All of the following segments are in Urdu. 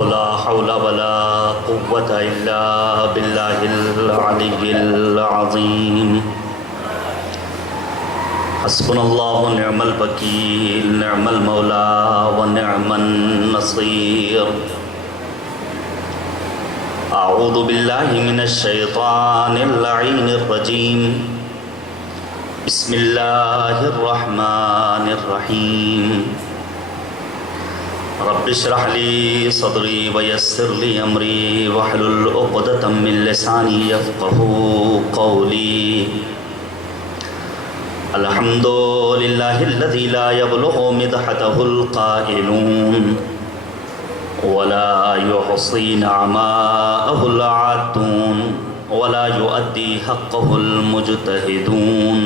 لا حول ولا قوة إلا بالله العلي العظيم حسبنا الله ونعم الوكيل نعم المولى ونعم النصير أعوذ بالله من الشيطان اللعين الرجيم بسم الله الرحمن الرحيم رب اشرح لي صدري ويسر لي أمري واحلل عقدة من لساني يفقهوا قولي الحمد لله الذي لا يبلغ مدحته القائلون ولا يحصي نعماءه العادون ولا يؤدي حقه المجتهدون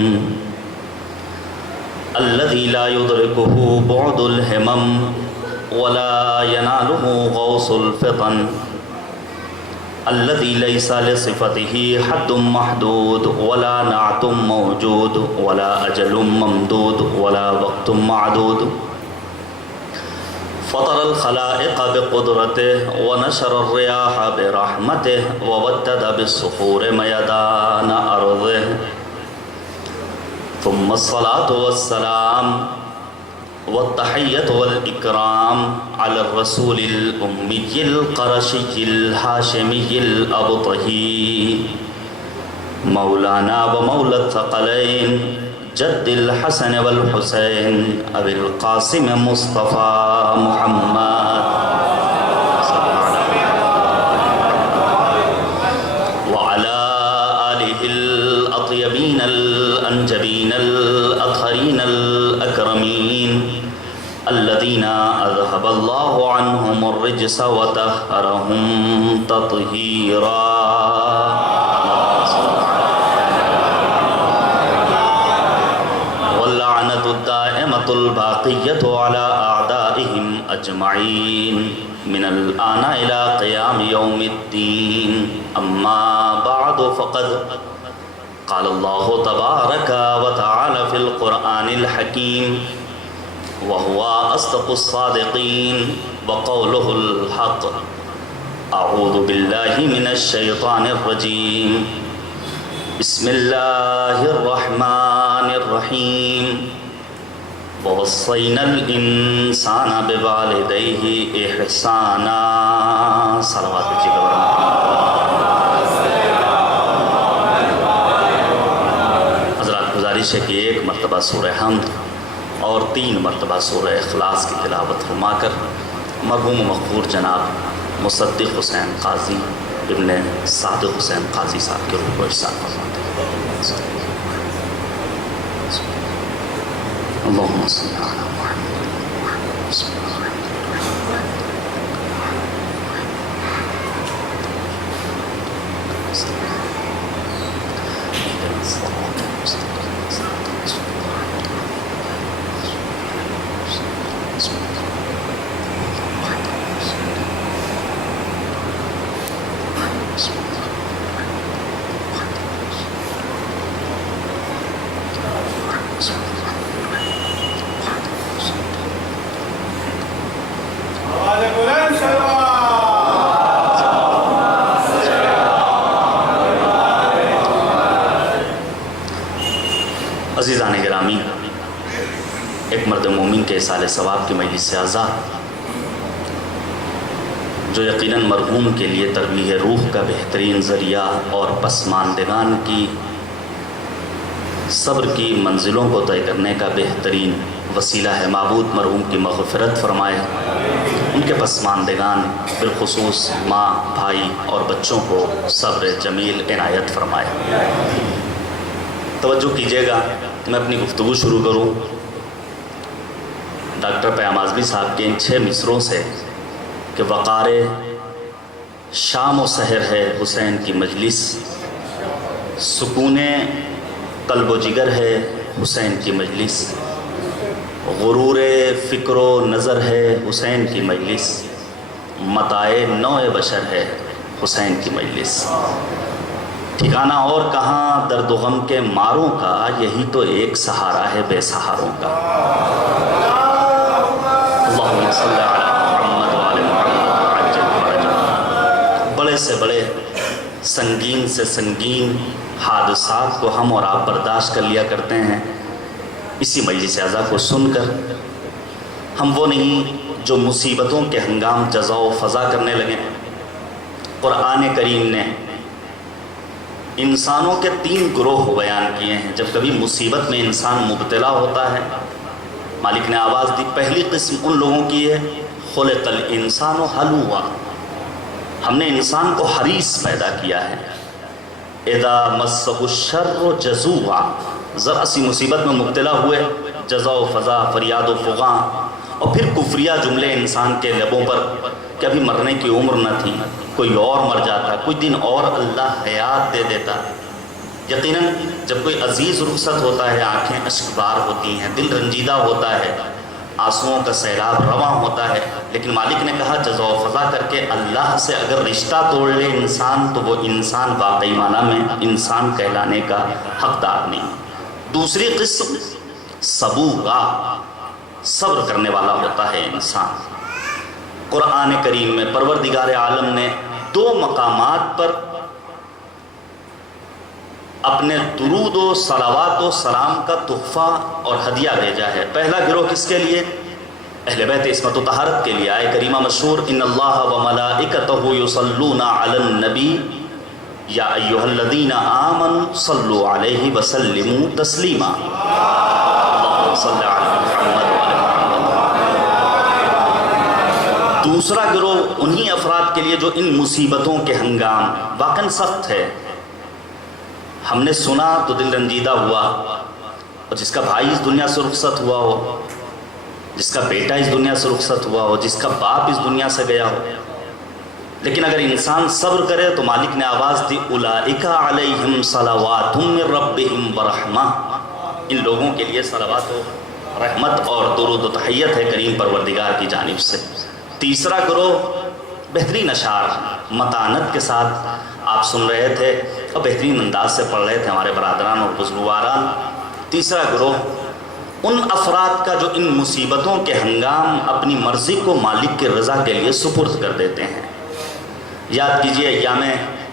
الذي لا يدركه بعد الهمم ولا يناله غوص الفطن الذي ليس لصفته حد محدود ولا نعت موجود ولا أجل ممدود ولا وقت معدود فطر الخلائق بقدرته ونشر الرياح برحمته وودد بالصخور ميدان أرضه ثم الصلاة والسلام والتحية والإكرام على الرسول الأمي القرشي الهاشمي الأبطحي مولانا ومولى الثقلين جد الحسن والحسين أبي القاسم مصطفى محمد وعلى آله الأطيبين الأنجبين الأطهرين الأكرمين الذين أذهب الله عنهم الرجس وطهرهم تطهيرا واللعنة الدائمة الباقية على أعدائهم أجمعين من الآن إلى قيام يوم الدين أما بعد فقد قال الله تبارك وتعالى في القرآن الحكيم وهو أصدق الصادقين وقوله الحق أعوذ بالله من الشيطان الرجيم بسم الله الرحمن الرحيم ووصينا الإنسان بوالديه إحسانا صلوات حضرات گزارش ہے کہ ایک مرتبہ سورہ حمد اور 3 مرتبہ سورہ اخلاص کی تلاوت فرما کر مرحوم مغفور جناب مصدق حسین قاضی ابن صادق حسین قاضی صاحب کے روح کو ارسال فرماتے ہیں اللہم صلی علی محمد صلی اللہ علیہ عزیزان گرامی، ایک مرد مومن کے اصال ثواب کی مجلس سے آزاد جو یقیناً مرحوم کے لیے ترویح روح کا بہترین ذریعہ اور پسماندگان کی صبر کی منزلوں کو طے کرنے کا بہترین وسیلہ ہے، معبود مرحوم کی مغفرت فرمائے، ان کے پسماندگان بالخصوص ماں، بھائی اور بچوں کو صبر جمیل عنایت فرمائے۔ توجہ کیجیے گا، میں اپنی گفتگو شروع کروں ڈاکٹر پیام اعظمی صاحب کے ان 6 مصروں سے کہ وقار شام و سحر ہے حسین کی مجلس، سکون قلب و جگر ہے حسین کی مجلس، غرور فکر و نظر ہے حسین کی مجلس، متاع نوع بشر ہے حسین کی مجلس، ٹھکانہ اور کہاں درد و غم کے ماروں کا، یہی تو ایک سہارا ہے بے سہاروں کا۔ اللہم صلی علی محمد وعلی محمد عجل سے بڑے سنگین سے سنگین حادثات کو ہم اور آپ برداشت کر لیا کرتے ہیں، اسی مجلس اعزا کو سن کر ہم وہ نہیں جو مصیبتوں کے ہنگام جزا و فضا کرنے لگے۔ قرآن کریم نے انسانوں کے 3 گروہ بیان کیے ہیں۔ جب کبھی مصیبت میں انسان مبتلا ہوتا ہے، مالک نے آواز دی، پہلی قسم ان لوگوں کی ہے خلق الانسان حلوعا، ہم نے انسان کو حریص پیدا کیا ہے۔ اذا مسہ الشر جزوعا، ذرا سی مصیبت میں مبتلا ہوئے جزا و فضا، فریاد و فغاں، اور پھر کفریہ جملے انسان کے لبوں پر کہ ابھی مرنے کی عمر نہ تھی، کوئی اور مر جاتا، کوئی دن اور اللہ حیات دے دیتا۔ یقیناً جب کوئی عزیز رخصت ہوتا ہے، آنکھیں اشکبار ہوتی ہیں، دل رنجیدہ ہوتا ہے، آنسوؤں کا سیلاب رواں ہوتا ہے، لیکن مالک نے کہا جزا و فضا کر کے اللہ سے اگر رشتہ توڑ لے انسان تو وہ انسان واقعی معنی میں انسان کہلانے کا حقدار نہیں۔ دوسری قسم صبورا، صبر کرنے والا ہوتا ہے انسان۔ قرآن کریم میں پروردگار عالم نے 2 مقامات پر اپنے درود و صلوات و سلام کا تحفہ اور ہدیہ بھیجا ہے۔ پہلا گروہ کس کے لیے؟ اہل بیت عصمت و طہارت کے لیے۔ آیہ کریمہ مشہور، ان اللہ و ملائکتہ یصلون علی النبی یا ایھا الذین آمنوا صلوا علیہ وسلموا تسلیما، اللہم صل علی محمد و علی محمد۔ دوسرا گروہ انہی افراد کے لیے جو ان مصیبتوں کے ہنگام واقعاً سخت ہے، ہم نے سنا تو دل رنجیدہ ہوا، اور جس کا بھائی اس دنیا سے رخصت ہوا ہو، جس کا بیٹا اس دنیا سے رخصت ہوا ہو، جس کا باپ اس دنیا سے گیا ہو، لیکن اگر انسان صبر کرے تو مالک نے آواز دی اولئک علیہم صلوات من ربہم ورحمہ، ان لوگوں کے لیے صلوات و رحمت اور درود و تحیت ہے کریم پروردگار کی جانب سے۔ تیسرا گروہ بہترین اشعار متانت کے ساتھ آپ سن رہے تھے اور بہترین انداز سے پڑھ رہے تھے ہمارے برادران اور بزرگواران۔ تیسرا گروہ ان افراد کا جو ان مصیبتوں کے ہنگام اپنی مرضی کو مالک کی رضا کے لیے سپرد کر دیتے ہیں۔ یاد کیجئے ایام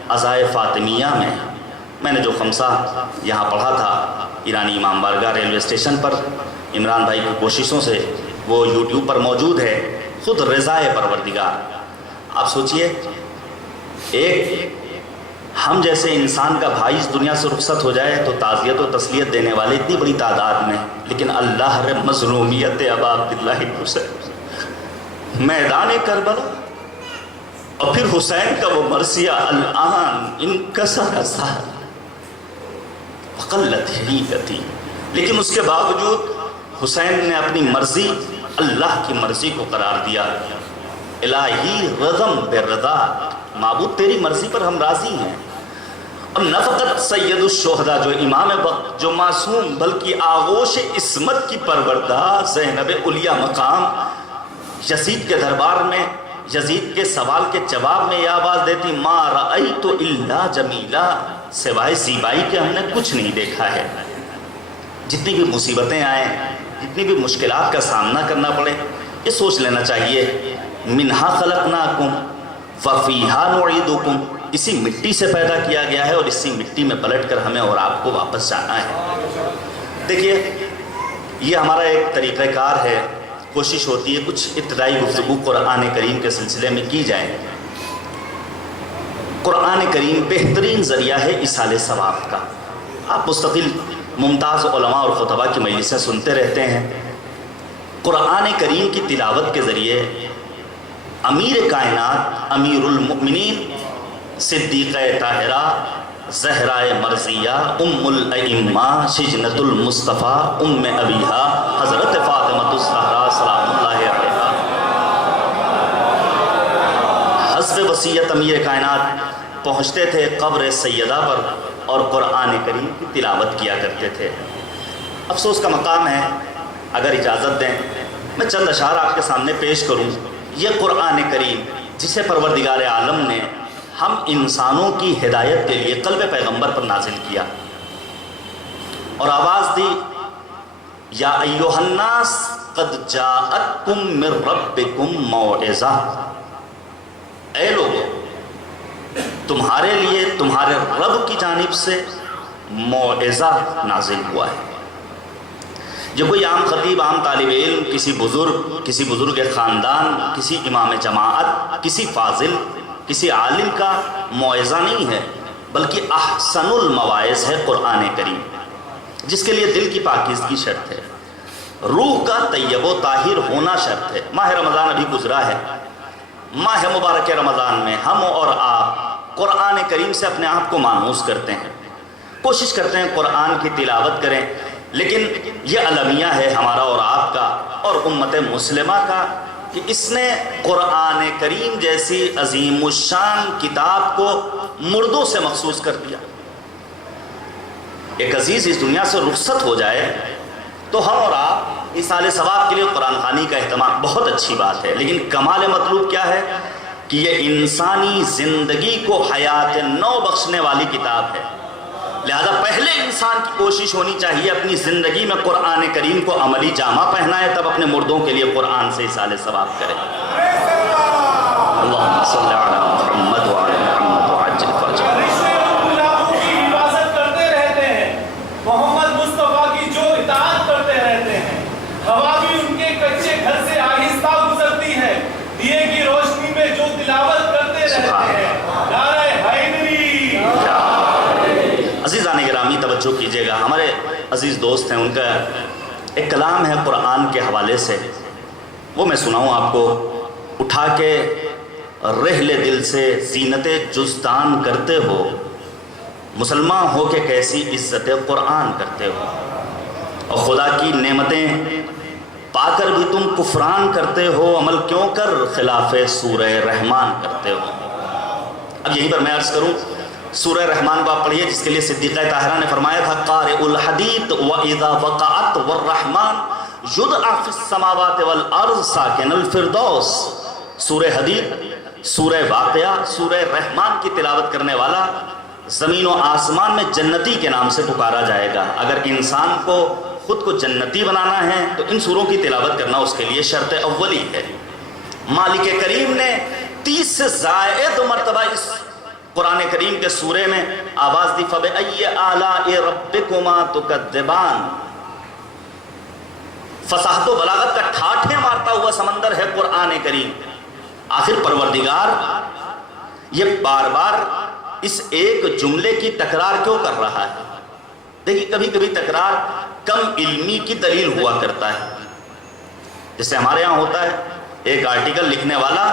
عزائے فاطمیہ میں نے جو خمسہ یہاں پڑھا تھا ایرانی امام بارگاہ ریلوے اسٹیشن پر، عمران بھائی کی کوششوں سے وہ یوٹیوب پر موجود ہے، خود رضائے پروردگار۔ آپ سوچئے ایک ہم جیسے انسان کا بھائی اس دنیا سے رخصت ہو جائے تو تعزیت و تسلیت دینے والے اتنی بڑی تعداد میں، لیکن اللہ رے مظلومیت ابا عبداللہ حسین میدان کربلا، اور پھر حسین کا وہ مرثیہ الآن انکسر سہر وقلت حیلتی، لیکن اس کے باوجود حسین نے اپنی مرضی اللہ کی مرضی کو قرار دیا۔ الہی رضم برضا، معبود تیری مرضی پر ہم راضی ہیں۔ اور نہ فقط سید الشہداء جو امام وقت جو معصوم، بلکہ آغوش عصمت کی پروردہ زینب علیہ مقام یزید کے دربار میں یزید کے سوال کے جواب میں یہ آواز دیتی ما رأیت الا جمیلا، سوائے زیبائی کے ہم نے کچھ نہیں دیکھا ہے۔ جتنی بھی مصیبتیں آئیں، جتنی بھی مشکلات کا سامنا کرنا پڑے، یہ سوچ لینا چاہیے منہا خلقناکم وفیہا نعیدکم، اسی مٹی سے پیدا کیا گیا ہے اور اسی مٹی میں پلٹ کر ہمیں اور آپ کو واپس جانا ہے۔ دیکھیے یہ ہمارا ایک طریقہ کار ہے، کوشش ہوتی ہے کچھ ابتدائی گفتگو قرآن کریم کے سلسلے میں کی جائے۔ قرآن کریم بہترین ذریعہ ہے ایصال ثواب کا۔ آپ مستقل ممتاز علماء اور خطباء کی مجلسیں سنتے رہتے ہیں۔ قرآن کریم کی تلاوت کے ذریعے امیر کائنات، امیر المؤمنین، صدیقہ طاہرہ، زہرائے مرضیہ، ام الائمہ، شجنۃ المصطفیٰ، ام ابیہا، حضرت فاطمہ الزہرا سلام اللہ علیہا، حسب وصیت امیر کائنات پہنچتے تھے قبر سیدہ پر اور قرآن کریم کی تلاوت کیا کرتے تھے۔ افسوس کا مقام ہے، اگر اجازت دیں میں چند اشعار آپ کے سامنے پیش کروں۔ یہ قرآن کریم جسے پروردگار عالم نے ہم انسانوں کی ہدایت کے لیے قلب پیغمبر پر نازل کیا اور آواز دی یا ایھا الناس قد جاءتکم من ربکم موعظہ، اے لوگو تمہارے لیے تمہارے رب کی جانب سے موعظہ نازل ہوا ہے۔ جب کوئی عام خطیب، عام طالب علم، کسی بزرگ خاندان، کسی امام جماعت، کسی فاضل، کسی عالم کا موعظہ نہیں ہے، بلکہ احسن المواعظ ہے قرآن کریم، جس کے لیے دل کی پاکیزگی شرط ہے، روح کا طیب و طاہر ہونا شرط ہے۔ ماہ رمضان ابھی گزرا ہے، ماہ مبارک رمضان میں ہم اور آپ قرآن کریم سے اپنے آپ کو مانوس کرتے ہیں، کوشش کرتے ہیں قرآن کی تلاوت کریں، لیکن یہ المیہ ہے ہمارا اور آپ کا اور امت مسلمہ کا کہ اس نے قرآن کریم جیسی عظیم الشان کتاب کو مردوں سے مخصوص کر دیا۔ ایک عزیز اس دنیا سے رخصت ہو جائے تو ہم اور آپ ایصال ثواب کے لیے قرآن خوانی کا اہتمام بہت اچھی بات ہے، لیکن کمال مطلوب کیا ہے کہ یہ انسانی زندگی کو حیات نو بخشنے والی کتاب ہے۔ لہذا پہلے انسان کی کوشش ہونی چاہیے اپنی زندگی میں قرآن کریم کو عملی جامہ پہنائے، تب اپنے مردوں کے لیے قرآن سے ایصال ثواب کرے۔ اللہم صلی علی محمد وعلی محمد وعجل فرجہ۔ حفاظت کرتے رہتے ہیں، محمد مصطفیٰ کی جو اطاعت کرتے رہتے ہیں، ہوا بھی ان کے کچے گھر سے آہستہ گزرتی ہے، دیے کی روشنی میں جو تلاوت کرتے رہتے ہیں، نعرہ حیدری۔ عزیزان گرامی توجہ کیجئے گا، ہمارے عزیز دوست ہیں، ان کا ایک کلام ہے قرآن کے حوالے سے، وہ میں سناؤں آپ کو۔ اٹھا کے رحل دل سے زینت جزدان کرتے ہو، مسلمان ہو کے کیسی عزت قرآن کرتے ہو، اور خدا کی نعمتیں پا کر بھی تم کفران کرتے ہو، عمل کیوں کر خلاف سورہ رحمان کرتے ہو۔ اب یہیں پر میں عرض کروں، سورہ رحمان کو آپ پڑھیے، جس کے لیے صدیقہ طاہرہ نے فرمایا تھا قارئ الحدید وَإِذَا وَقَعَتْ وَالرَّحْمَانِ يُدْعَى فِي السَّمَاوَاتِ وَالْأَرْضِ سَاكِنَ الْفِرْدَوْسِ۔ سورہ حدید، سورہ واقعہ، سورہ رحمان کی تلاوت کرنے والا زمین و آسمان میں جنتی کے نام سے پکارا جائے گا۔ اگر انسان کو خود کو جنتی بنانا ہے تو ان سوروں کی تلاوت کرنا اس کے لیے شرط اولی ہے۔ مالک کریم نے 30 سے زائد مرتبہ اس قرآن کریم کے سورے میں آواز دی، فَبِأَيِّ آلَاءِ رَبِّكُمَا تُكَذِّبَانِ۔ فصاحت و بلاغت کا ٹھاٹھے مارتا ہوا سمندر ہے قرآن کریم۔ آخر پروردگار یہ بار بار اس ایک جملے کی تکرار کیوں کر رہا ہے؟ دیکھیے، کبھی کبھی تکرار کم علمی کی دلیل ہوا کرتا ہے۔ جیسے ہمارے ہاں ہوتا ہے، ایک آرٹیکل لکھنے والا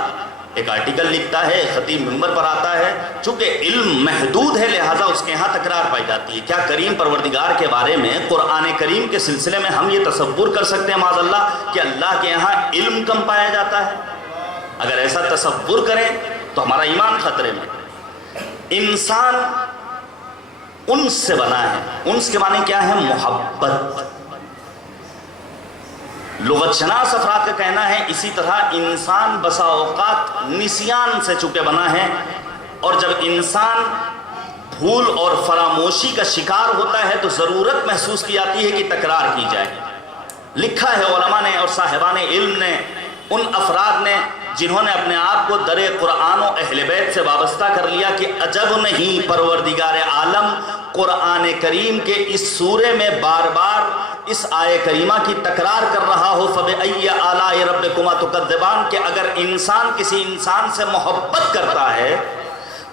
ایک آرٹیکل لکھتا ہے، خطیب منبر پر آتا ہے، چونکہ علم محدود ہے لہٰذا اس کے یہاں تکرار پائی جاتی ہے۔ کیا کریم پروردگار کے بارے میں قرآن کریم کے سلسلے میں ہم یہ تصور کر سکتے ہیں معاذ اللہ کہ اللہ کے یہاں علم کم پایا جاتا ہے؟ اگر ایسا تصور کریں تو ہمارا ایمان خطرے میں۔ انسان انس سے بنا ہے، انس کے معنی کیا ہے؟ محبت۔ لغت شناس افراد کا کہنا ہے اسی طرح انسان بسا اوقات نسیان سے چکے بنا ہے، اور جب انسان بھول اور فراموشی کا شکار ہوتا ہے تو ضرورت محسوس کی جاتی ہے کہ تکرار کی جائے۔ لکھا ہے علماء نے اور صاحبان علم نے، ان افراد نے جنہوں نے اپنے آپ کو در قرآن و اہل بیت سے وابستہ کر لیا، کہ عجب نہیں پروردگار عالم قرآن کریم کے اس سورے میں بار بار اس آیے کریمہ کی تکرار کر رہا ہو، فَبِأَيِّ آلَاءِ رَبِّكُمَا تُكَذِّبَانِ، کہ اگر انسان کسی انسان سے محبت کرتا ہے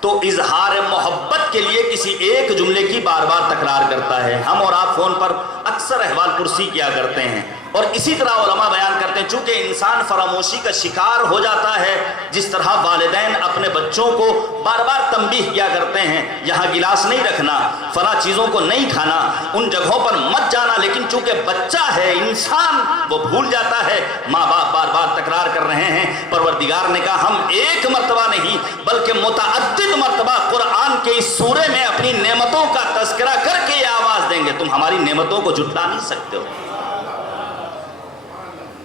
تو اظہار محبت کے لیے کسی ایک جملے کی بار بار تکرار کرتا ہے۔ ہم اور آپ فون پر اکثر احوال پرسی کیا کرتے ہیں، اور اسی طرح علماء بیان کرتے ہیں چونکہ انسان فراموشی کا شکار ہو جاتا ہے، جس طرح والدین اپنے بچوں کو بار بار تنبیہ کیا کرتے ہیں، یہاں گلاس نہیں رکھنا، فلاں چیزوں کو نہیں کھانا، ان جگہوں پر مت جانا، لیکن چونکہ بچہ ہے، انسان، وہ بھول جاتا ہے۔ ماں باپ بار بار تکرار کر رہے ہیں، پروردگار نے کہا ہم ایک مرتبہ نہیں بلکہ متعدد مرتبہ قرآن کے اس سورے میں اپنی نعمتوں کا تذکرہ کر کے یہ آواز دیں گے، تم ہماری نعمتوں کو جھٹلا نہیں سکتے ہو۔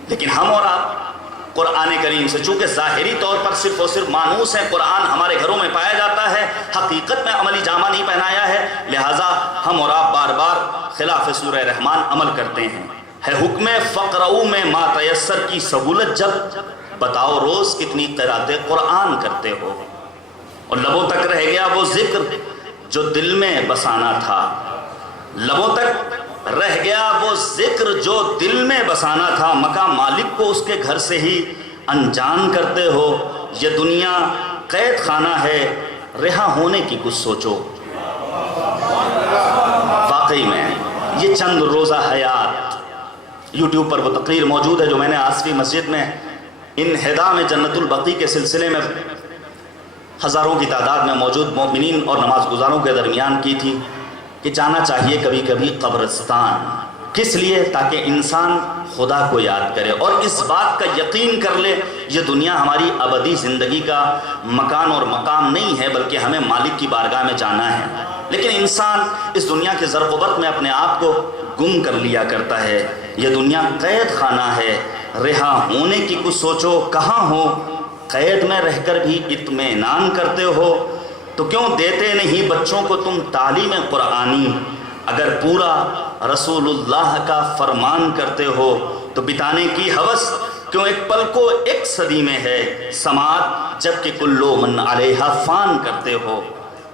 لیکن ہم اور آپ قرآن کریم سے چونکہ ظاہری طور پر صرف اور صرف مانوس ہیں، قرآن ہمارے گھروں میں پایا جاتا ہے، حقیقت میں عملی جامہ نہیں پہنایا ہے، لہٰذا ہم اور آپ بار بار خلاف سورہ رحمان عمل کرتے ہیں۔ ہے حکم فقرؤ میں ما تیسر کی سہولت جب، بتاؤ روز کتنی قرأت قرآن کرتے ہو۔ اور لبوں تک رہ گیا وہ ذکر جو دل میں بسانا تھا، لبوں تک رہ گیا وہ ذکر جو دل میں بسانا تھا، مکہ مالک کو اس کے گھر سے ہی انجان کرتے ہو، یہ دنیا قید خانہ ہے، رہا ہونے کی کچھ سوچو۔ واقعی میں یہ چند روزہ حیات یوٹیوب پر وہ تقریر موجود ہے جو میں نے آصفی مسجد میں انہدام جنت البقیع کے سلسلے میں ہزاروں کی تعداد میں موجود مومنین اور نماز گزاروں کے درمیان کی تھی کہ جانا چاہیے کبھی کبھی قبرستان، کس لیے؟ تاکہ انسان خدا کو یاد کرے اور اس بات کا یقین کر لے یہ دنیا ہماری ابدی زندگی کا مکان اور مقام نہیں ہے، بلکہ ہمیں مالک کی بارگاہ میں جانا ہے۔ لیکن انسان اس دنیا کے زرق و برق میں اپنے آپ کو گم کر لیا کرتا ہے۔ یہ دنیا قید خانہ ہے، رہا ہونے کی کچھ سوچو، کہاں ہو؟ قید میں رہ کر بھی اطمینان کرتے ہو تو کیوں دیتے نہیں بچوں کو تم تعلیم قرآنی؟ اگر پورا رسول اللہ کا فرمان کرتے ہو تو بتانے کی ہوس کیوں ایک پل کو ایک صدی میں ہے سماعت، جبکہ کلو من علیہا فان کرتے ہو۔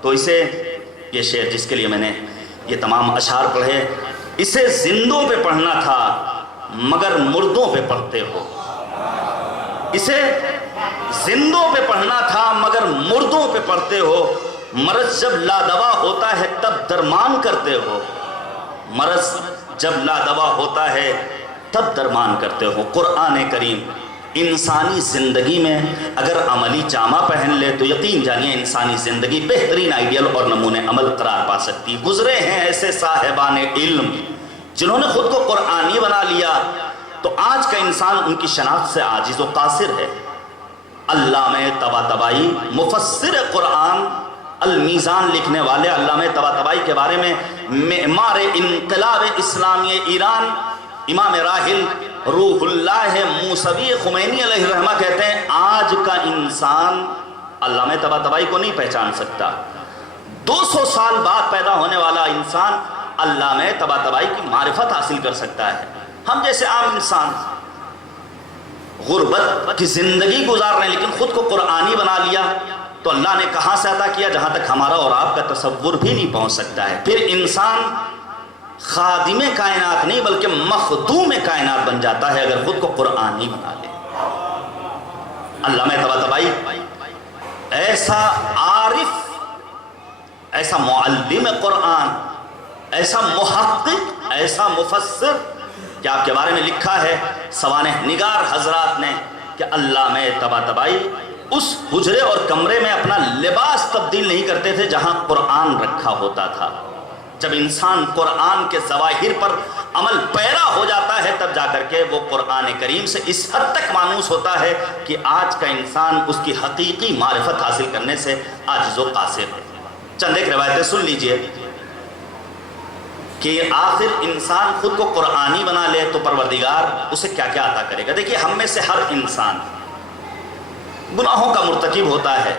تو اسے یہ شعر جس کے لیے میں نے یہ تمام اشعار پڑھے، اسے زندوں پہ پڑھنا تھا مگر مردوں پہ پڑھتے ہو، اسے زندوں پہ پڑھنا تھا مگر مردوں پہ پڑھتے ہو۔ مرض جب لا دوا ہوتا ہے تب درمان کرتے ہو، مرض جب لا دوا ہوتا ہے تب درمان کرتے ہو۔ قرآن کریم انسانی زندگی میں اگر عملی جامہ پہن لے تو یقین جانیے انسانی زندگی بہترین آئیڈیل اور نمونے عمل قرار پا سکتی۔ گزرے ہیں ایسے صاحبان علم جنہوں نے خود کو قرآنی بنا لیا تو آج کا انسان ان کی شناخت سے عاجز و قاصر ہے۔ علامہ طباطبائی مفسر قرآن المیزان لکھنے والے علامہ طباطبائی کے بارے میں معمار انقلاب اسلامی ایران امام راحل روح اللہ موسوی خمینی علیہ الرحمہ کہتے ہیں آج کا انسان علامہ طباطبائی کو نہیں پہچان سکتا۔ 200 سال بعد پیدا ہونے والا انسان علامہ طباطبائی کی معرفت حاصل کر سکتا ہے۔ ہم جیسے عام انسان غربت کی زندگی گزار رہے ہیں لیکن خود کو قرآنی بنا لیا تو اللہ نے کہاں سے عطا کیا جہاں تک ہمارا اور آپ کا تصور بھی نہیں پہنچ سکتا ہے۔ پھر انسان خادم کائنات نہیں بلکہ مخدوم کائنات بن جاتا ہے اگر خود کو قرآنی بنا لے۔ علامہ طباطبائی ایسا عارف، ایسا معلم قرآن، ایسا محقق، ایسا مفسر کہ آپ کے بارے میں لکھا ہے سوانح نگار حضرات نے کہ علامہ طباطبائی اس حجرے اور کمرے میں اپنا لباس تبدیل نہیں کرتے تھے جہاں قرآن رکھا ہوتا تھا۔ جب انسان قرآن کے ظواہر پر عمل پیرا ہو جاتا ہے تب جا کر کے وہ قرآن کریم سے اس حد تک مانوس ہوتا ہے کہ آج کا انسان اس کی حقیقی معرفت حاصل کرنے سے عاجز و قاصر ہے۔ چند ایک روایتیں سن لیجئے کہ آخر انسان خود کو قرآنی بنا لے تو پروردگار اسے کیا کیا عطا کرے گا۔ دیکھیے ہم میں سے ہر انسان گناہوں کا مرتکب ہوتا ہے،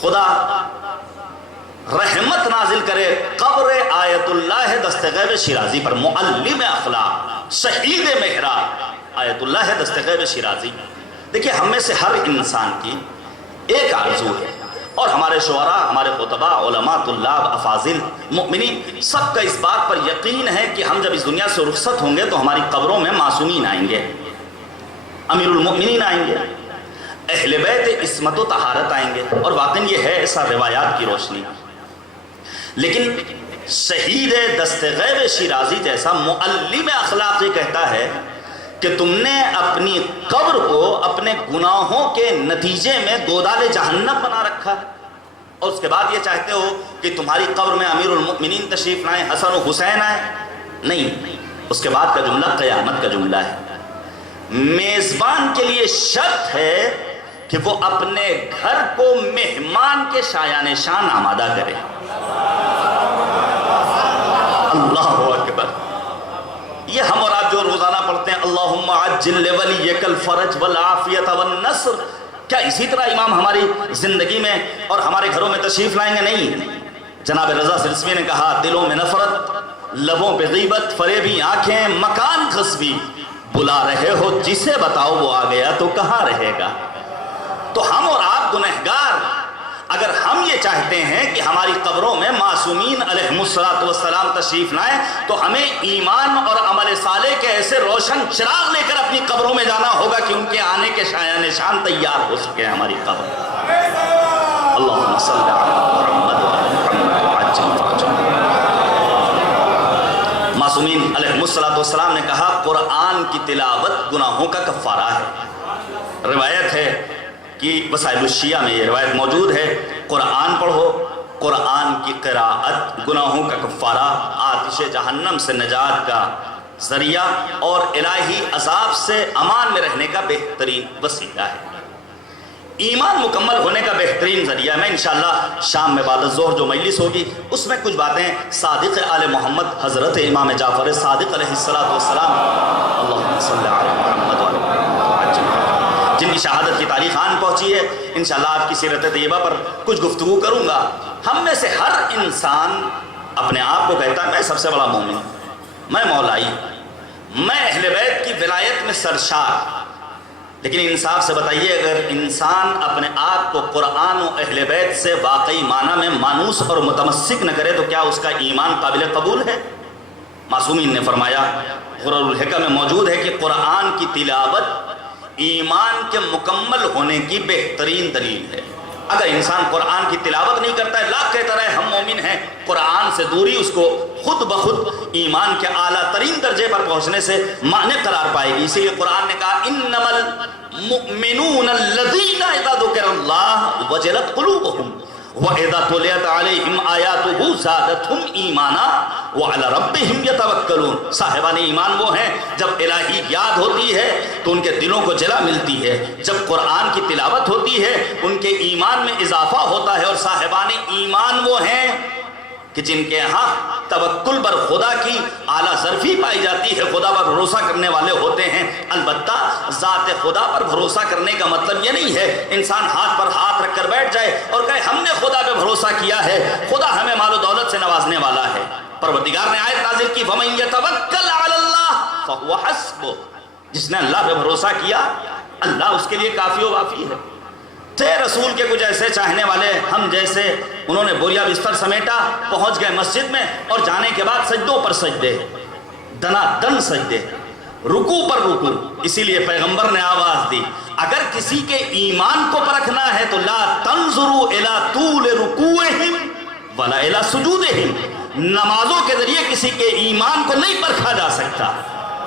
خدا رحمت نازل کرے قبر آیت اللہ دستغیب شیرازی پر، معلم اخلاق شہید محراب آیت اللہ دستغیب شیرازی۔ دیکھیے ہم میں سے ہر انسان کی ایک آرزو ہے اور ہمارے شعراء، ہمارے خطباء، علماء، طلاب، افاضل، مؤمنین سب کا اس بات پر یقین ہے کہ ہم جب اس دنیا سے رخصت ہوں گے تو ہماری قبروں میں معصومین آئیں گے، امیر المؤمنین آئیں گے، اہل بیت عصمت و طہارت آئیں گے، اور واقعی یہ ہے ایسا روایات کی روشنی۔ لیکن شہید دستغیب شیرازی جیسا معلم اخلاق یہ کہتا ہے کہ تم نے اپنی قبر کو اپنے گناہوں کے نتیجے میں گودال جہنم بنا رکھا اور اس کے بعد یہ چاہتے ہو کہ تمہاری قبر میں امیر المؤمنین تشریف لائیں، حسن و حسین آئیں۔ نہیں، اس کے بعد کا جملہ قیامت کا جملہ ہے۔ میزبان کے لیے شرط ہے کہ وہ اپنے گھر کو مہمان کے شایان شان آمادہ کرے۔ اللہ اکبر۔ یہ ہم اور آپ جو روزانہ پڑھتے ہیں اللہم عجل لولیک الفرج والعافیت والنصر، کیا اسی طرح امام ہماری زندگی میں اور ہمارے گھروں میں تشریف لائیں گے؟ نہیں۔ جناب رضا سلسوی نے کہا دلوں میں نفرت، لبوں پہ غیبت، فریبی آنکھیں، مکان غصبی، بلا رہے ہو جسے بتاؤ وہ آ گیا تو کہاں رہے گا۔ تو ہم اور آپ گنہگار چاہتے ہیں کہ ہماری قبروں میں معصومین علیہم السلام تشریف لائیں تو ہمیں ایمان اور عمل صالح کے ایسے روشن چراغ لے کر اپنی قبروں میں جانا ہوگا کہ ان کے آنے کے شایان نشان تیار ہو سکے ہماری قبر. اللہم صلی علی محمد وعلی محمد وعجل فرجهم. معصومین علیہم السلام نے کہا قرآن کی تلاوت گناہوں کا کفارہ ہے. روایت ہے کہ وسائل الشیعہ میں یہ روایت موجود ہے، قرآن پڑھو، قرآن کی قراءت گناہوں کا کفارہ، آتش جہنم سے نجات کا ذریعہ اور الہی عذاب سے امان میں رہنے کا بہترین وسیلہ ہے. ایمان مکمل ہونے کا بہترین ذریعہ. میں انشاءاللہ شام میں بعد الظہر جو مجلس ہوگی اس میں کچھ باتیں صادق آل محمد حضرت امام جعفر صادق علیہ السلام اللہم صلی علی محمد وعلی محمد وعجل فرجهم، جن کی شہادت کی تاریخ آن پہنچی ہے. انشاءاللہ آپ کی سیرت طیبہ پر کچھ گفتگو کروں گا. ہم میں سے ہر انسان اپنے آپ کو کہتا ہے میں سب سے بڑا مومن، میں مولائی، میں اہل بیت کی ولایت میں سرشار. لیکن انصاف سے بتائیے اگر انسان اپنے آپ کو قرآن و اہل بیت سے واقعی معنی میں مانوس اور متمسک نہ کرے تو کیا اس کا ایمان قابل قبول ہے؟ معصومین نے فرمایا، غرر الحکم میں موجود ہے کہ قرآن کی تلاوت ایمان کے مکمل ہونے کی بہترین دلیل ہے. اگر انسان قرآن کی تلاوت نہیں کرتا ہے، لاکھ کہتا رہے ہم مومن ہیں، قرآن سے دوری اس کو خود بخود ایمان کے اعلیٰ ترین درجے پر پہنچنے سے مانع قرار پائے گی. اسی لیے قرآن نے کہا انما المؤمنون الذین اذا ذکر اللہ وجلت قلوبہم وَإِذَا تُلِيَتْ عَلَيْهِمْ آيَاتُهُ زَادَتْهُمْ إِيمَانًا وَعَلَى رَبِّهِمْ يَتَوَكَّلُونَ. صاحبان ایمان وہ ہیں جب الہی یاد ہوتی ہے تو ان کے دلوں کو جلا ملتی ہے، جب قرآن کی تلاوت ہوتی ہے ان کے ایمان میں اضافہ ہوتا ہے. اور صاحبان ایمان وہ ہیں کہ جن کے ہاں توکل بر خدا کی اعلیٰ ظرفی پائی جاتی ہے، خدا پر بھروسہ کرنے والے ہوتے ہیں. البتہ ذات خدا پر بھروسہ کرنے کا مطلب یہ نہیں ہے انسان ہاتھ پر ہاتھ رکھ کر بیٹھ جائے اور کہے ہم نے خدا پہ بھروسہ کیا ہے، خدا ہمیں مال و دولت سے نوازنے والا ہے. پروردگار نے آیت نازل کی فَمَن يَتَوَكَّلْ عَلَى اللَّهِ فَهُوَ حَسْبُهُ، جس نے اللہ پہ بھروسہ کیا اللہ اس کے لیے کافی و وافی ہے. تھے رسول کے کچھ ایسے چاہنے والے ہم جیسے، انہوں نے بوریا بستر سمیٹا، پہنچ گئے مسجد میں اور جانے کے بعد سجدوں پر سجدے، دنا دن سجدے، رکوع پر رکوع. اسی لیے پیغمبر نے آواز دی اگر کسی کے ایمان کو پرکھنا ہے تو لا تنظروا الی طول رکوعہم ولا الی سجودہم. نمازوں کے ذریعے کسی کے ایمان کو نہیں پرکھا جا سکتا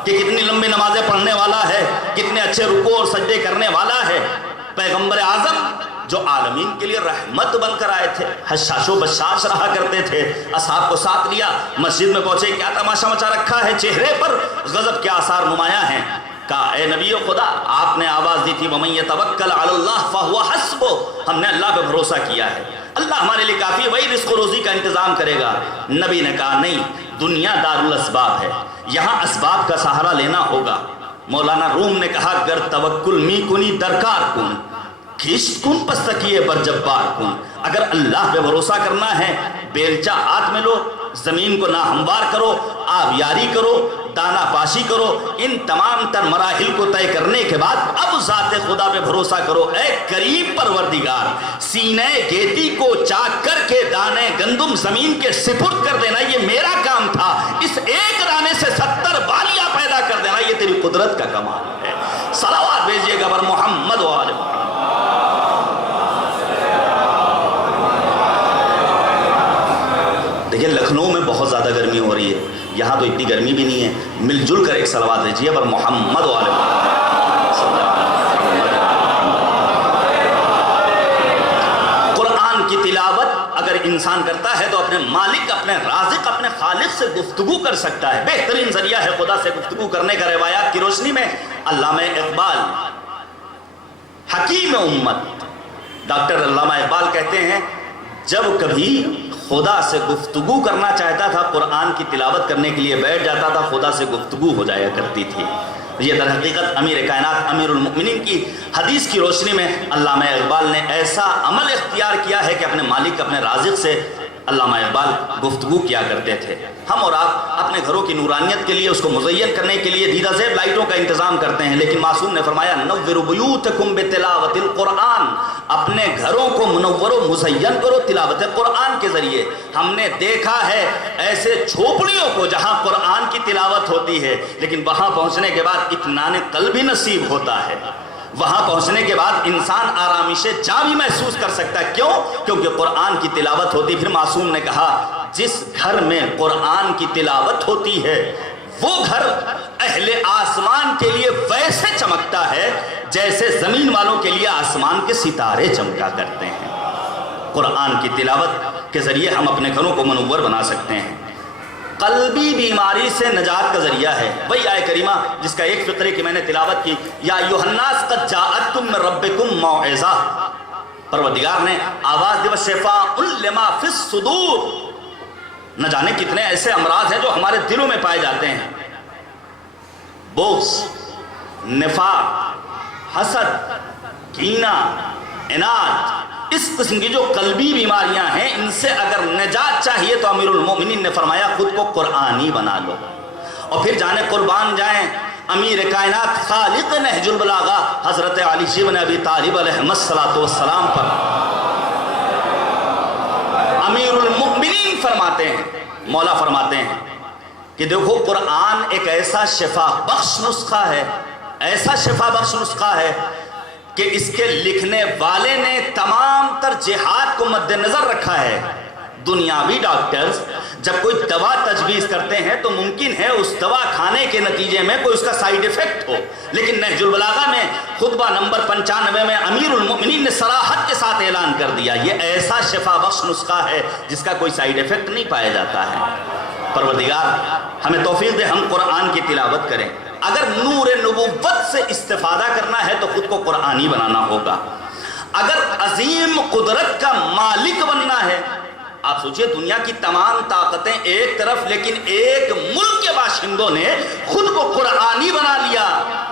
کہ کتنی لمبی نمازیں پڑھنے والا ہے، کتنے اچھے رکوع اور سجدے کرنے والا ہے. پیغمبر اعظم جو عالمین کے لیے رحمت بن کر آئے تھے، حشاش و بشاش رہا کرتے تھے، اصحاب کو ساتھ لیا، مسجد میں پہنچے، کیا تماشا مچا رکھا ہے، چہرے پر غضب کے آثار نمایاں ہیں. کہا اے نبی خدا، آپ نے آواز دی تھی وَمَن يَتَوَكَّلْ عَلَى اللَّهِ فَهُوَ حَسْبُهُ، ہم نے اللہ پہ بھروسہ کیا ہے، اللہ ہمارے لیے کافی ہے، وہی رزق و روزی کا انتظام کرے گا. نبی نے کہا نہیں، دنیا دار الاسباب ہے، یہاں اسباب کا سہارا لینا ہوگا. مولانا روم نے کہا گر توکل می کنی درکار کن کھشت کن پستکیے پر جبار کن. اگر اللہ پہ بھروسہ کرنا ہے بیلچہ ہاتھ میں لو، زمین کو ناہموار کرو، آبیاری کرو، دانا پاشی کرو، ان تمام تر مراحل کو طے کرنے کے بعد اب ذات خدا پہ بھروسہ کرو. اے کریم پروردگار، سینے گیتی کو چاک کر کے دانے گندم زمین کے سپرد کر دینا یہ میرا کام تھا، اس ایک دانے سے 70 بالیاں پیدا کر دینا یہ تیری قدرت کا کمال ہے. صلوات بھیجیے گا بر محمد و آل محمد. دیکھیں لکھنؤ میں بہت زیادہ گرمی ہو رہی ہے، یہاں تو اتنی گرمی بھی نہیں ہے. مل جل کر ایک صلوات بھیجیے پر محمد و آل محمد. قرآن کی تلاوت اگر انسان کرتا ہے تو اپنے مالک، اپنے رازق، اپنے خالق سے گفتگو کر سکتا ہے. بہترین ذریعہ ہے خدا سے گفتگو کرنے کا. روایات کی روشنی میں علامہ اقبال حکیم امت ڈاکٹر علامہ اقبال کہتے ہیں جب کبھی خدا سے گفتگو کرنا چاہتا تھا قرآن کی تلاوت کرنے کے لیے بیٹھ جاتا تھا، خدا سے گفتگو ہو جایا کرتی تھی. یہ در حقیقت امیر کائنات امیر المؤمنین کی حدیث کی روشنی میں علامہ اقبال نے ایسا عمل اختیار کیا ہے کہ اپنے مالک، اپنے رازق سے علامہ اقبال گفتگو کیا کرتے تھے، ہم اور آپ اپنے گھروں کی نورانیت کے لیے، اس کو مزین کرنے کے لیے دیدہ زیب لائٹوں کا انتظام کرتے ہیں، لیکن معصوم نے فرمایا نوّروا بیوتکم بتلاوت القرآن، اپنے گھروں کو منور و مزین کرو تلاوت قرآن کے ذریعے۔ ہم نے دیکھا ہے ایسے جھوپڑیوں کو جہاں قرآن کی تلاوت ہوتی ہے، لیکن وہاں پہنچنے کے بعد اطمینان قلب بھی نصیب ہوتا ہے، وہاں پہنچنے کے بعد انسان آرامش جاں بھی محسوس کر سکتا ہے۔ کیوں؟ کیونکہ قرآن کی تلاوت ہوتی۔ پھر معصوم نے کہا جس گھر میں قرآن کی تلاوت ہوتی ہے وہ گھر اہل آسمان کے لیے ویسے چمکتا ہے جیسے زمین والوں کے لیے آسمان کے ستارے چمکا کرتے ہیں۔ قرآن کی تلاوت کے ذریعے ہم اپنے گھروں کو منور بنا سکتے ہیں۔ قلبی بیماری سے نجات کا ذریعہ ہے وہی آیہ کریمہ جس کا ایک فقرے کی میں نے تلاوت کی، یا ایھا الناس قد جاءتکم من ربکم موعظہ، پروردگار نے آواز دی وشفاء لما فی الصدور، نہ جانے کتنے ایسے امراض ہیں جو ہمارے دلوں میں پائے جاتے ہیں، بغض، نفاق، حسد، کینہ، عناد، اس قسم کی جو قلبی بیماریاں ہیں ان سے اگر نجات چاہیے تو امیر المومنین نے فرمایا خود کو قرآنی بنا لو۔ اور پھر جانے قربان جائیں امیر کائنات خالق نہج البلاغہ حضرت علی بن ابی طالب علیہ السلام پر امیر المؤمنین فرماتے ہیں، مولا فرماتے ہیں کہ دیکھو قرآن ایک ایسا شفا بخش نسخہ ہے، ایسا شفا بخش نسخہ ہے کہ اس کے لکھنے والے نے تمام تر جہاد کو مد نظر رکھا ہے۔ دنیاوی ڈاکٹرز جب کوئی دوا تجویز کرتے ہیں تو ممکن ہے اس دوا کھانے کے نتیجے میں کوئی اس کا سائیڈ ایفیکٹ ہو، لیکن نہج البلاغہ میں خطبہ نمبر 95 میں امیر المؤمنین نے صراحت کے ساتھ اعلان کر دیا یہ ایسا شفا بخش نسخہ ہے جس کا کوئی سائیڈ ایفیکٹ نہیں پایا جاتا ہے۔ پروردگار ہمیں توفیق دے ہم قرآن کی تلاوت کریں۔ اگر نور نبوت سے استفادہ کرنا ہے تو خود کو قرآنی بنانا ہوگا۔ اگر عظیم قدرت کا مالک بننا ہے، آپ سوچئے دنیا کی تمام طاقتیں ایک طرف لیکن ایک ملک کے باشندوں نے خود کو قرآنی بنا لیا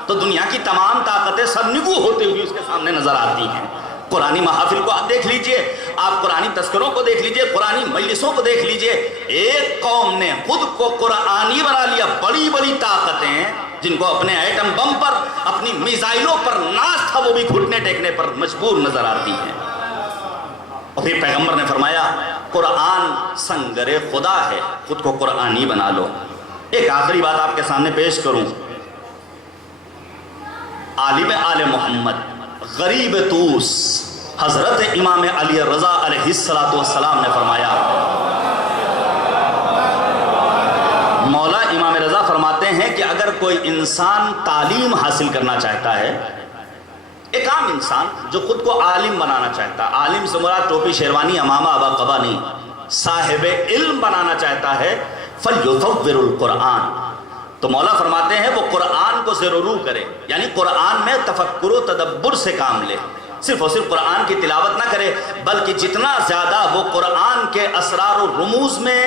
تو دنیا کی تمام طاقتیں سرنگو ہوتے ہوئی اس کے سامنے نظر آتی ہیں۔ قرآنی محافل کو آپ دیکھ لیجئے، آپ قرآنی تذکروں کو دیکھ لیجئے، قرآنی مجلسوں کو دیکھ لیجئے، ایک قوم نے خود کو قرآنی بنا لیا۔ بڑی بڑی طاقتیں جن کو اپنے ایٹم بم پر، اپنی میزائلوں پر ناز تھا، وہ بھی گھٹنے ٹیکنے پر مجبور نظر آتی ہیں۔ اور پھر پیغمبر نے فرمایا قرآن سنگر خدا ہے، خود کو قرآنی بنا لو۔ ایک آخری بات آپ کے سامنے پیش کروں، عالم آل محمد غریب توس حضرت امام علی رضا علیہ السلام نے فرمایا، مولا امام رضا فرماتے ہیں کہ اگر کوئی انسان تعلیم حاصل کرنا چاہتا ہے، ایک عام انسان جو خود کو عالم بنانا چاہتا ہے، عالم سے مراد ٹوپی شیروانی امامہ ابا قبا نہیں، صاحب علم بنانا چاہتا ہے، فَلْيُطَوِّرُ الْقُرْآنِ، تو مولا فرماتے ہیں وہ قرآن کو ضرور کرے، یعنی قرآن میں تفکر و تدبر سے کام لے، صرف اور صرف قرآن کی تلاوت نہ کرے بلکہ جتنا زیادہ وہ قرآن کے اسرار و رموز میں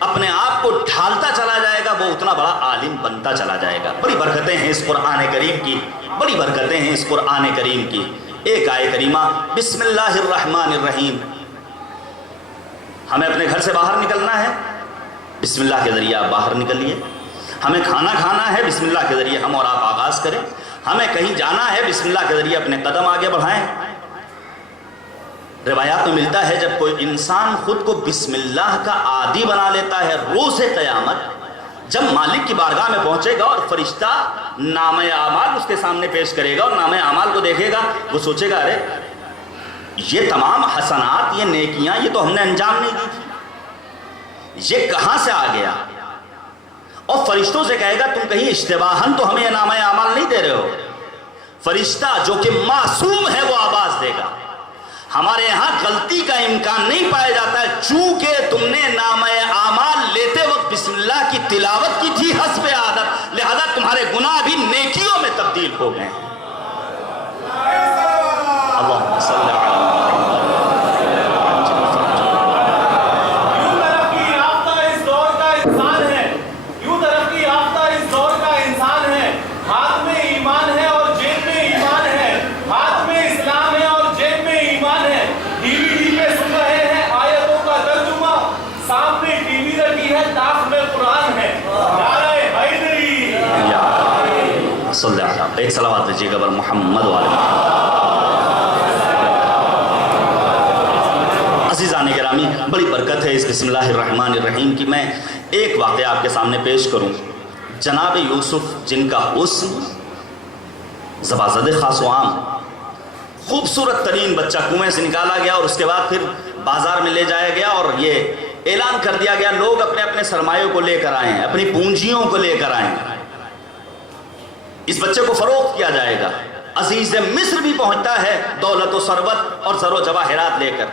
اپنے آپ کو ڈھالتا چلا جائے گا وہ اتنا بڑا عالم بنتا چلا جائے گا۔ بڑی برکتیں ہیں اس قرآن کریم کی، بڑی برکتیں ہیں اس قرآن کریم کی۔ ایک آیہ کریمہ بسم اللہ الرحمن الرحیم، ہمیں اپنے گھر سے باہر نکلنا ہے، بسم اللہ کے ذریعے آپ باہر نکلیے، ہمیں کھانا کھانا ہے، بسم اللہ کے ذریعے ہم اور آپ آغاز کریں، ہمیں کہیں جانا ہے، بسم اللہ کے ذریعے اپنے قدم آگے بڑھائیں۔ روایات میں ملتا ہے جب کوئی انسان خود کو بسم اللہ کا عادی بنا لیتا ہے، روز قیامت جب مالک کی بارگاہ میں پہنچے گا اور فرشتہ نامہ اعمال اس کے سامنے پیش کرے گا اور نامہ اعمال کو دیکھے گا، وہ سوچے گا ارے یہ تمام حسنات، یہ نیکیاں، یہ تو ہم نے انجام نہیں دی تھی، یہ کہاں سے آ گیا؟ اور فرشتوں سے کہے گا تم کہیں اشتباہن تو ہمیں یہ نامہ اعمال نہیں دے رہے ہو؟ فرشتہ جو کہ معصوم ہے وہ آواز دے گا، ہمارے یہاں غلطی کا امکان نہیں پایا جاتا ہے، چونکہ تم نے نامہ اعمال لیتے وقت بسم اللہ کی تلاوت کی تھی حسب عادت، لہذا تمہارے گناہ بھی نیکیوں میں تبدیل ہو گئے۔ اللہم صلی اللہ علیہ ایک صلوات بھیجیے گا بر محمد والے محمد۔ عزیزان گرامی، بڑی برکت ہے اس بسم اللہ الرحمن الرحیم کی۔ میں ایک واقعہ آپ کے سامنے پیش کروں۔ جناب یوسف جن کا حسن زبازد خاص و عام، خوبصورت ترین بچہ کنویں سے نکالا گیا اور اس کے بعد پھر بازار میں لے جایا گیا اور یہ اعلان کر دیا گیا لوگ اپنے اپنے سرمایوں کو لے کر آئیں، اپنی پونجیوں کو لے کر آئیں، اس بچے کو فروخت کیا جائے گا۔ عزیز مصر بھی پہنچتا ہے دولت و ثروت اور زر و جواہرات لے کر،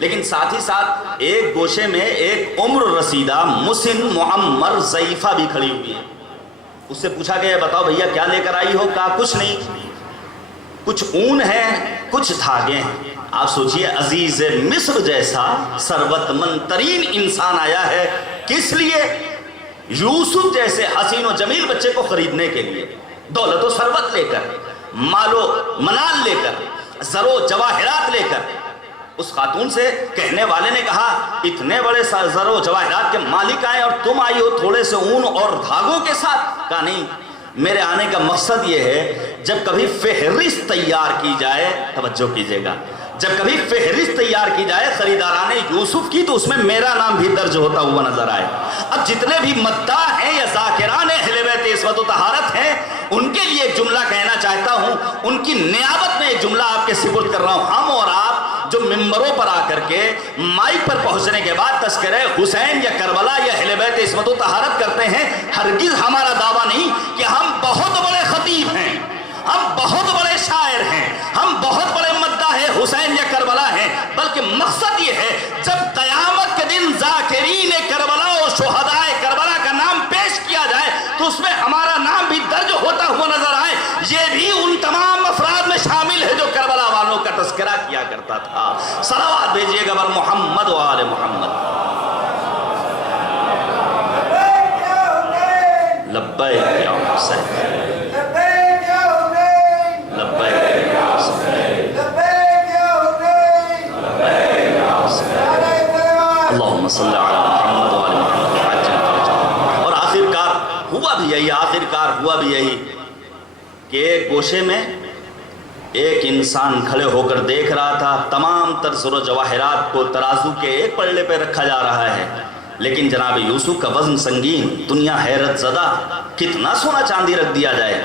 لیکن ساتھ ہی ساتھ ایک گوشے میں ایک عمر رسیدہ مسن معمر ضعیفہ بھی کھڑی ہوئی ہے۔ اس سے پوچھا گیا بتاؤ بھیا کیا لے کر آئی ہو؟ کہا کچھ نہیں، کچھ اون ہے کچھ دھاگے ہیں۔ آپ سوچئے عزیز مصر جیسا ثروت مند ترین انسان آیا ہے کس لیے؟ یوسف جیسے حسین و جمیل بچے کو خریدنے کے لیے، دولت و ثروت لے کر، مال و منال لے کر، زر و جواہرات لے کر۔ اس خاتون سے کہنے والے نے کہا اتنے بڑے زر و جواہرات کے مالک آئے اور تم آئی ہو تھوڑے سے اون اور دھاگوں کے ساتھ؟ کہا نہیں، میرے آنے کا مقصد یہ ہے جب کبھی فہرست تیار کی جائے، توجہ کیجئے گا، جب کبھی فہرست تیار کی جائے خریداران یوسف کی تو اس میں میرا نام بھی درج ہوتا ہوا نظر آئے۔ اب جتنے بھی مداح ہیں یا ذاکران اہل بیت عصمت و طہارت ہیں ان کے لیے ایک جملہ کہنا چاہتا ہوں، ان کی نیابت میں ایک جملہ آپ کے سپرد کر رہا ہوں۔ ہم اور آپ جو ممبروں پر آ کر کے مائک پر پہنچنے کے بعد تذکرہ حسین یا کربلا یا اہل بیت عصمت و طہارت کرتے ہیں، ہرگز ہمارا دعویٰ نہیں کہ ہم بہت بڑے خطیب ہیں، ہم بہت بڑے شاعر ہیں، ہم بہت بڑے مداح حسین یا کربلا ہیں، بلکہ مقصد یہ ہے جب قیامت کے دن ذاکرین کربلا و شہدائے کربلا کا نام پیش کیا جائے تو اس میں ہمارا نام بھی درج ہوتا ہوا نظر آئے۔ یہ بھی ان تمام افراد میں شامل ہے جو کربلا والوں کا تذکرہ کیا کرتا تھا۔ صلوات بھیجیے گا بر محمد و آل محمد۔ لبیک یا حسین، اللہم صلی علی محمد و آل محمد۔ اور آخرکار ہوا بھی یہی کہ ایک گوشے میں ایک انسان کھڑے ہو کر دیکھ رہا تھا، تمام تر زر و جواہرات کو ترازو کے ایک پلڑے پہ رکھا جا رہا ہے، لیکن جناب یوسف کا وزن سنگین، دنیا حیرت زدہ، کتنا سونا چاندی رکھ دیا جائے۔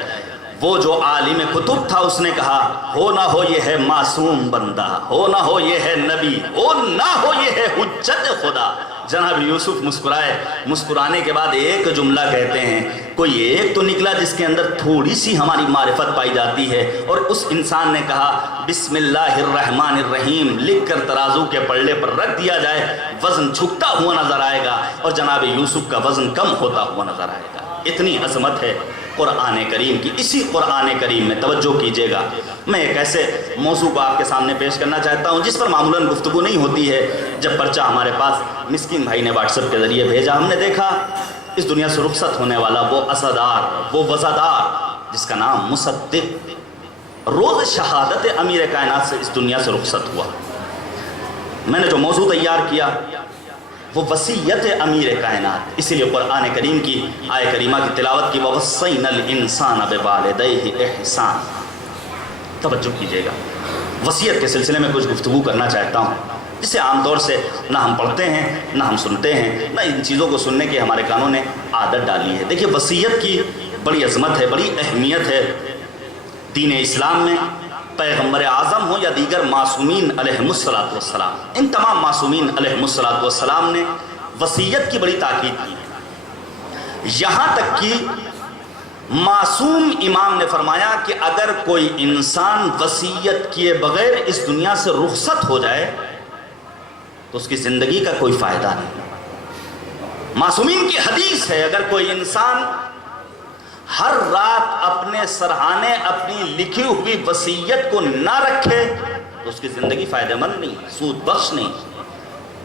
وہ جو عالم کتب تھا اس نے کہا ہو نہ ہو یہ ہے معصوم بندہ، ہو نہ ہو یہ ہے نبی، ہو نہ ہو یہ ہے حجت خدا۔ جناب یوسف مسکرائے، مسکرانے کے بعد ایک جملہ کہتے ہیں، کوئی ایک تو نکلا جس کے اندر تھوڑی سی ہماری معرفت پائی جاتی ہے، اور اس انسان نے کہا بسم اللہ الرحمن الرحیم لکھ کر ترازو کے پلڑے پر رکھ دیا جائے، وزن جھکتا ہوا نظر آئے گا اور جناب یوسف کا وزن کم ہوتا ہوا نظر آئے گا۔ اتنی عظمت ہے قرآن کریم کی۔ اسی قرآن کریم میں توجہ کیجئے گا، میں ایک ایسے موضوع کو آپ کے سامنے پیش کرنا چاہتا ہوں جس پر معمولاً گفتگو نہیں ہوتی ہے۔ جب پرچہ ہمارے پاس مسکین بھائی نے واٹس ایپ کے ذریعے بھیجا، ہم نے دیکھا اس دنیا سے رخصت ہونے والا وہ عزادار، وہ وزادار جس کا نام مصدق روز شہادت امیر کائنات سے اس دنیا سے رخصت ہوا۔ میں نے جو موضوع تیار کیا وہ وصیت امیر کائنات، اسی لیے قرآن کریم کی آیہ کریمہ کی تلاوت کی وَوَصَّيْنَا الْإِنسَانَ بِوَالِدَيْهِ إِحْسَانًا۔ توجہ کیجئے گا، وصیت کے سلسلے میں کچھ گفتگو کرنا چاہتا ہوں جسے عام طور سے نہ ہم پڑھتے ہیں نہ ہم سنتے ہیں، نہ ان چیزوں کو سننے کی ہمارے کانوں نے عادت ڈالی ہے۔ دیکھیے وصیت کی بڑی عظمت ہے، بڑی اہمیت ہے دین اسلام میں۔ پیغمبر اعظم ہو یا دیگر معصومین علیہم الصلاۃ والسلام، ان تمام معصومین علیہم الصلاۃ والسلام نے وصیت کی بڑی تاکید کی، یہاں تک کہ معصوم امام نے فرمایا کہ اگر کوئی انسان وصیت کیے بغیر اس دنیا سے رخصت ہو جائے تو اس کی زندگی کا کوئی فائدہ نہیں۔ معصومین کی حدیث ہے اگر کوئی انسان ہر رات اپنے سرہانے اپنی لکھی ہوئی وصیت کو نہ رکھے تو اس کی زندگی فائدہ مند نہیں، سود بخش نہیں۔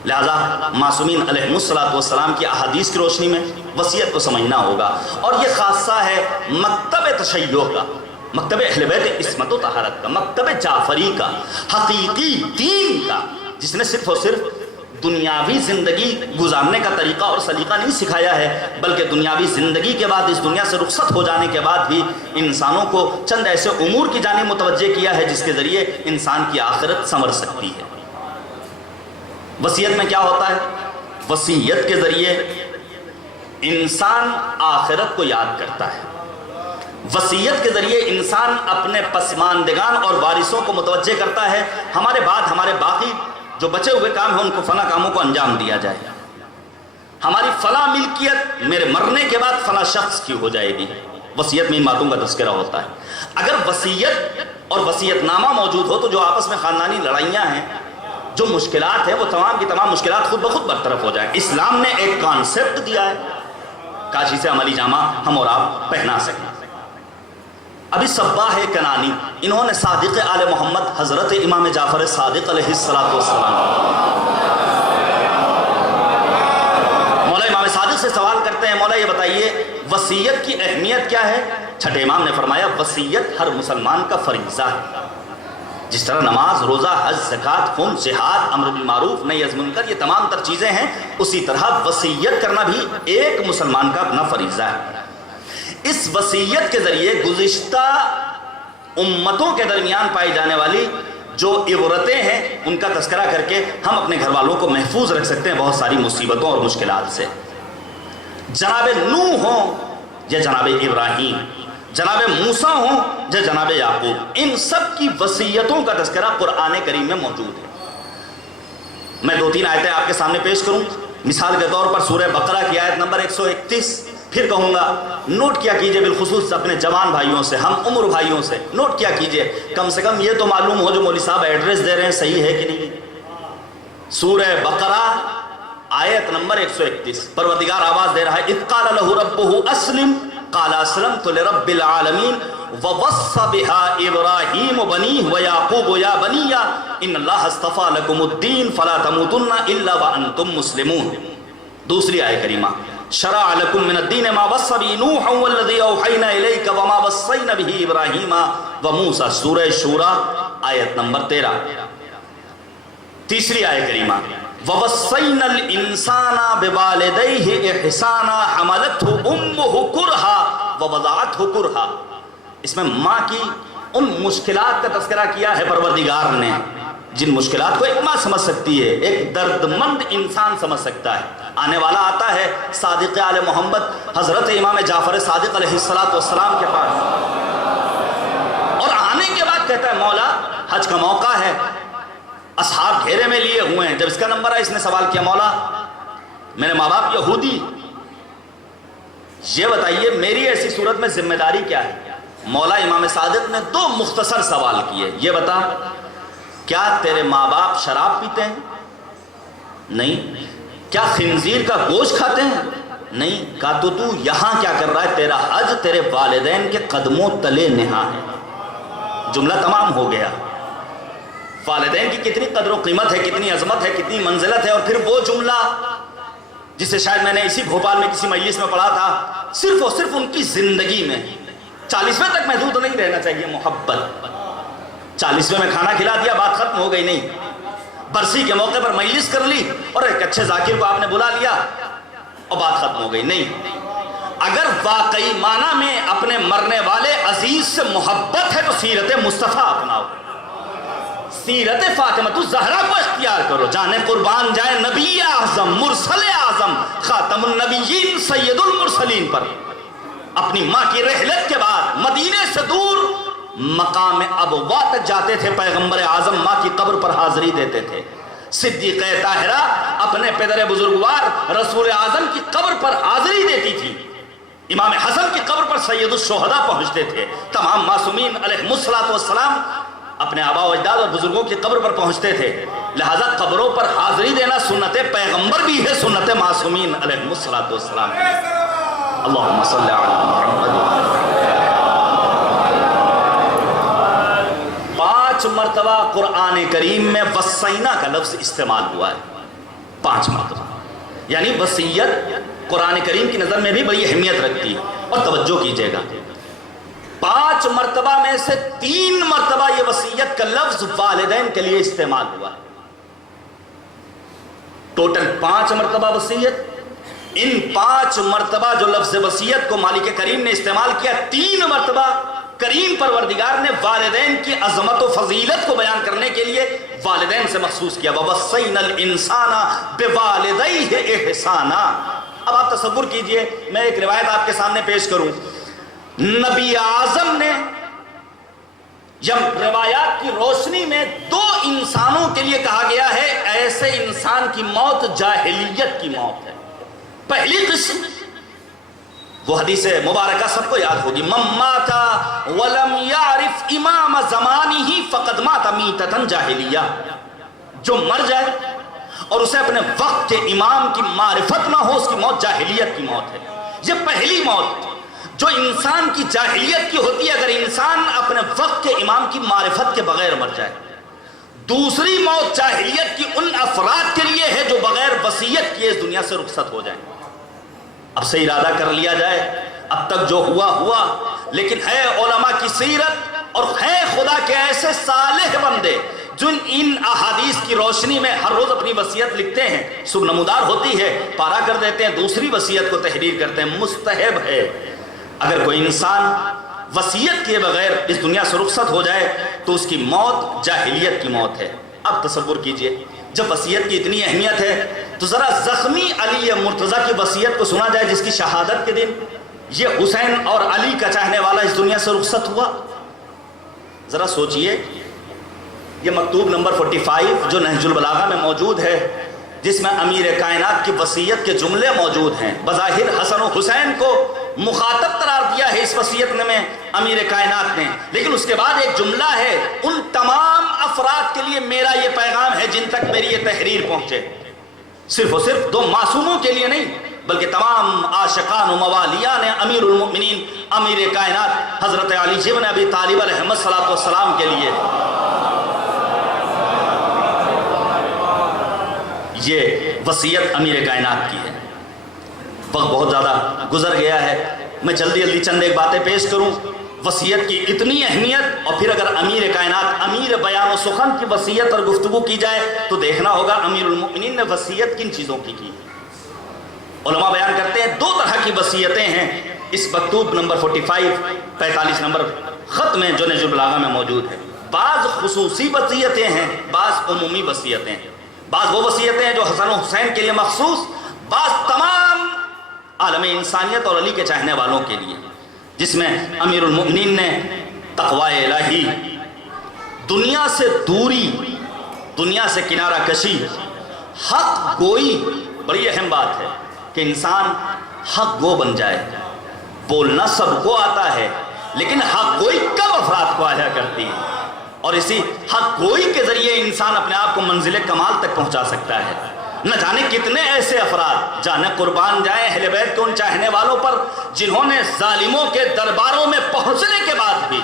لہذا معصومین علیہ الصلوۃ والسلام کی احادیث کی روشنی میں وصیت کو سمجھنا ہوگا، اور یہ خاصہ ہے مکتب تشیع کا، مکتب اہل بیت عصمت و طہارت کا، مکتب جعفری کا، حقیقی دین کا، جس نے صرف اور صرف دنیاوی زندگی گزارنے کا طریقہ اور سلیقہ نہیں سکھایا ہے، بلکہ دنیاوی زندگی کے بعد، اس دنیا سے رخصت ہو جانے کے بعد بھی انسانوں کو چند ایسے امور کی جانب متوجہ کیا ہے جس کے ذریعے انسان کی آخرت سنور سکتی ہے۔ وصیت میں کیا ہوتا ہے؟ وصیت کے ذریعے انسان آخرت کو یاد کرتا ہے۔ وصیت کے ذریعے انسان اپنے پسماندگان اور وارثوں کو متوجہ کرتا ہے ہمارے بعد ہمارے باقی جو بچے ہوئے کام ہیں ان کو فلاں کاموں کو انجام دیا جائے، ہماری فلاں ملکیت میرے مرنے کے بعد فلاں شخص کی ہو جائے گی۔ وصیت میں ان باتوں کا تذکرہ ہوتا ہے۔ اگر وصیت اور وصیت نامہ موجود ہو تو جو آپس میں خاندانی لڑائیاں ہیں، جو مشکلات ہیں، وہ تمام کی تمام مشکلات خود بخود برطرف ہو جائیں۔ اسلام نے ایک کانسیپٹ دیا ہے، کاش اسے عملی جامہ ہم اور آپ پہنا سکیں۔ ابھی صباح کنانی، انہوں نے صادق آل محمد حضرت امام جعفر صادق علیہ السلام، مولا امام صادق سے سوال کرتے ہیں، مولا یہ بتائیے وصیت کی اہمیت کیا ہے؟ چھٹے امام نے فرمایا وصیت ہر مسلمان کا فریضہ ہے۔ جس طرح نماز، روزہ، حج، زکوٰۃ، خون، جہاد، امر بالمعروف، نہی از منکر، یہ تمام تر چیزیں ہیں، اسی طرح وصیت کرنا بھی ایک مسلمان کا اپنا فریضہ ہے۔ اس وصیت کے ذریعے گزشتہ امتوں کے درمیان پائی جانے والی جو عبرتیں ہیں ان کا تذکرہ کر کے ہم اپنے گھر والوں کو محفوظ رکھ سکتے ہیں بہت ساری مصیبتوں اور مشکلات سے۔ جناب نوح ہوں یا جناب ابراہیم، جناب موسیٰ ہوں یا جناب یعقوب، ان سب کی وصیتوں کا تذکرہ قرآن کریم میں موجود ہے۔ میں 2-3 آیتیں آپ کے سامنے پیش کروں۔ مثال کے طور پر سورہ بقرہ کی آیت نمبر 131، پھر کہوں گا نوٹ کیا کیجئے، بالخصوص اپنے جوان بھائیوں سے، ہم عمر بھائیوں سے نوٹ کیا کیجئے، کم سے کم یہ تو معلوم ہو جو مولوی صاحب ایڈریس دے رہے ہیں صحیح ہے کہ نہیں۔ سورہ بقرہ آیت نمبر 131، پروردگار آواز دے رہا ہے، اذ قال له ربه اسلم قال اسلمت لرب العالمین ووصى بها ابراہیم بنیہ ویعقوب یا بنی ان اللہ اصطفى لكم الدین فلا تموتن الا وانتم مسلمون۔ دوسری آیت کریمہ، شرع لكم من الدین ما وصى به نوح والذی اوحینا الیک وما وصینا به ابراہیم وموسیٰ، سورہ شورى آیت نمبر 13۔ تیسری آیت کریمہ، وَوَصَّيْنَا الْإِنسَانَ بِوَالِدَيْهِ إِحْسَانًا حَمَلَتْهُ أُمُّهُ كُرْهًا وَوَضَعَتْهُ كُرْهًا۔ اس میں ماں کی ان مشکلات کا تذکرہ کیا ہے پروردگار نے، جن مشکلات کو ایک ماں سمجھ سکتی ہے، ایک درد مند انسان سمجھ سکتا ہے۔ آنے والا آتا ہے صادق آل محمد حضرت امام جعفر صادق علیہ السلام کے پاس، اور آنے کے بعد کہتا ہے مولا حج کا موقع ہے، اصحاب گھیرے میں لیے ہوئے ہیں۔ جب اس کا نمبر آیا اس نے سوال کیا، مولا میرے ماں باپ یہودی، یہ بتائیے میری ایسی صورت میں ذمہ داری کیا ہے؟ مولا امام صادق نے 2 مختصر سوال کیے، یہ بتا کیا تیرے ماں باپ شراب پیتے ہیں؟ نہیں۔ کیا خنزیر کا گوشت کھاتے ہیں؟ نہیں۔ کہا تو یہاں کیا کر رہا ہے؟ تیرا حج تیرے والدین کے قدموں تلے نہا ہے۔ جملہ تمام ہو گیا۔ والدین کی کتنی قدر و قیمت ہے، کتنی عظمت ہے، کتنی منزلت ہے، اور پھر وہ جملہ جسے شاید میں نے اسی بھوپال میں کسی مجلس میں پڑھا تھا، صرف اور صرف ان کی زندگی میں 40ویں تک محدود نہیں رہنا چاہیے محبت۔ 40ویں میں کھانا کھلا دیا، بات ختم ہو گئی، نہیں۔ برسی کے موقع پر مجلس کر لی اور ایک اچھے ذاکر کو آپ نے بلا لیا اور بات ختم ہو گئی، نہیں۔ اگر واقعی معنی میں اپنے مرنے والے عزیز سے محبت ہے تو سیرت مصطفیٰ اپناؤ، سیرت فاطمہ الزہرا کو اختیار کرو، جانے قربان جائے نبی اعظم، مرسل اعظم، خاتم النبیین، سید المرسلین پر۔ اپنی ماں کی رحلت کے بعد مدینے سے دور مقام ابوا تک جاتے تھے، پیغمبر اعظم ماں کی قبر پر حاضری دیتے تھے۔ صدیقہ طاہرہ اپنے پدر بزرگوار رسول اعظم کی قبر پر حاضری دیتی تھی، امام حسن کی قبر پر سید الشہداء پہنچتے تھے، تمام معصومین علیہ السلام اپنے آبا و اجداد اور بزرگوں کی قبر پر پہنچتے تھے۔ لہذا قبروں پر حاضری دینا سنت پیغمبر بھی ہے، سنت معصومین علیہ السلام۔ اللہم صلی علی محمد۔ 5 مرتبہ قرآن کریم میں وصینا کا لفظ استعمال ہوا ہے، 5 مرتبہ، یعنی وصیت قرآن کریم کی نظر میں بھی بڑی اہمیت رکھتی ہے۔ اور توجہ کیجئے گا، 5 مرتبہ میں سے 3 مرتبہ یہ وصیت کا لفظ والدین کے لیے استعمال ہوا۔ ٹوٹل 5 مرتبہ وصیت. ان 5 مرتبہ جو لفظ وصیت کو مالک کریم نے استعمال کیا، 3 مرتبہ کریم پروردگار نے والدین کی عظمت و فضیلت کو بیان کرنے کے لیے والدین سے مخصوص کیا. وَوَصَّيْنَا الْإِنسَانَ بِوَالِدَيْهِ إِحْسَانًا. اب آپ تصور کیجئے، میں ایک روایت آپ کے سامنے پیش کروں. نبی اعظم نے جب روایات کی روشنی میں 2 انسانوں کے لیے کہا گیا ہے ایسے انسان کی موت جاہلیت کی موت ہے. پہلی قسم وہ حدیث مبارکہ سب کو یاد ہوگی، من مات ولم یعرف امام زمانہ فقد مات میتۃ جاہلیہ. جو مر جائے اور اسے اپنے وقت کے امام کی معرفت نہ ہو، اس کی موت جاہلیت کی موت ہے. یہ پہلی موت جو انسان کی جاہلیت کی ہوتی ہے، اگر انسان اپنے وقت کے امام کی معرفت کے بغیر مر جائے. دوسری موت جاہلیت کی ان افراد کے لیے ہے جو بغیر وصیت کیے اس دنیا سے رخصت ہو جائیں. اب سے ارادہ کر لیا جائے، اب تک جو ہوا ہوا، لیکن ہے علماء کی سیرت اور ہے خدا کے ایسے صالح بندے جو ان احادیث کی روشنی میں ہر روز اپنی وصیت لکھتے ہیں، صبح نمودار ہوتی ہے، پارا کر دیتے ہیں، دوسری وصیت کو تحریر کرتے ہیں. مستحب ہے اگر کوئی انسان وصیت کیے بغیر اس دنیا سے رخصت ہو جائے تو اس کی موت جاہلیت کی موت ہے. اب تصور کیجئے جب وصیت کی اتنی اہمیت ہے تو ذرا زخمی علی مرتضیٰ کی وصیت کو سنا جائے جس کی شہادت کے دن یہ حسین اور علی کا چاہنے والا اس دنیا سے رخصت ہوا. ذرا سوچئے، یہ مکتوب نمبر 45 جو نہج البلاغہ میں موجود ہے، جس میں امیر کائنات کی وصیت کے جملے موجود ہیں. بظاہر حسن و حسین کو مخاطب قرار دیا ہے اس وصیت میں امیر کائنات نے، لیکن اس کے بعد ایک جملہ ہے، ان تمام افراد کے لیے میرا یہ پیغام ہے جن تک میری یہ تحریر پہنچے. صرف اور صرف 2 معصوموں کے لیے نہیں بلکہ تمام عاشقان و موالیان امیر المؤمنین امیر کائنات حضرت علی بن ابی طالب علیہ السلام کے لیے. یہ وصیت امیر کائنات کی ہے. وقت بہت زیادہ گزر گیا ہے، میں جلدی چند ایک باتیں پیش کروں. وصیت کی اتنی اہمیت، اور پھر اگر امیر کائنات امیر بیان و سخن کی وصیت اور گفتگو کی جائے تو دیکھنا ہوگا امیر المؤمنین نے وصیت کن چیزوں کی کی. علماء بیان کرتے ہیں 2 طرح کی وصیتیں ہیں اس مکتوب نمبر 45 نمبر خط میں جو نہج البلاغہ میں موجود ہے. بعض خصوصی وصیتیں ہیں، بعض عمومی وصیتیں ہیں. بعض وہ وصیتیں ہیں جو حسن و حسین کے لیے مخصوص، بعض تمام عالم انسانیت اور علی کے چاہنے والوں کے لیے، جس میں امیر المؤمنین نے تقوی الہی، دنیا سے دوری، دنیا سے کنارہ کشی، حق گوئی. بڑی اہم بات ہے کہ انسان حق گو بن جائے. بولنا سب کو آتا ہے لیکن حق گوئی کم افراد کو آیا کرتی ہے، اور اسی حق گوئی کے ذریعے انسان اپنے آپ کو منزل کمال تک پہنچا سکتا ہے. نہ جانے کتنے ایسے افراد جانے قربان جائیں اہل بیت کے ان چاہنے والوں پر جنہوں نے ظالموں کے درباروں میں پہنچنے کے بعد بھی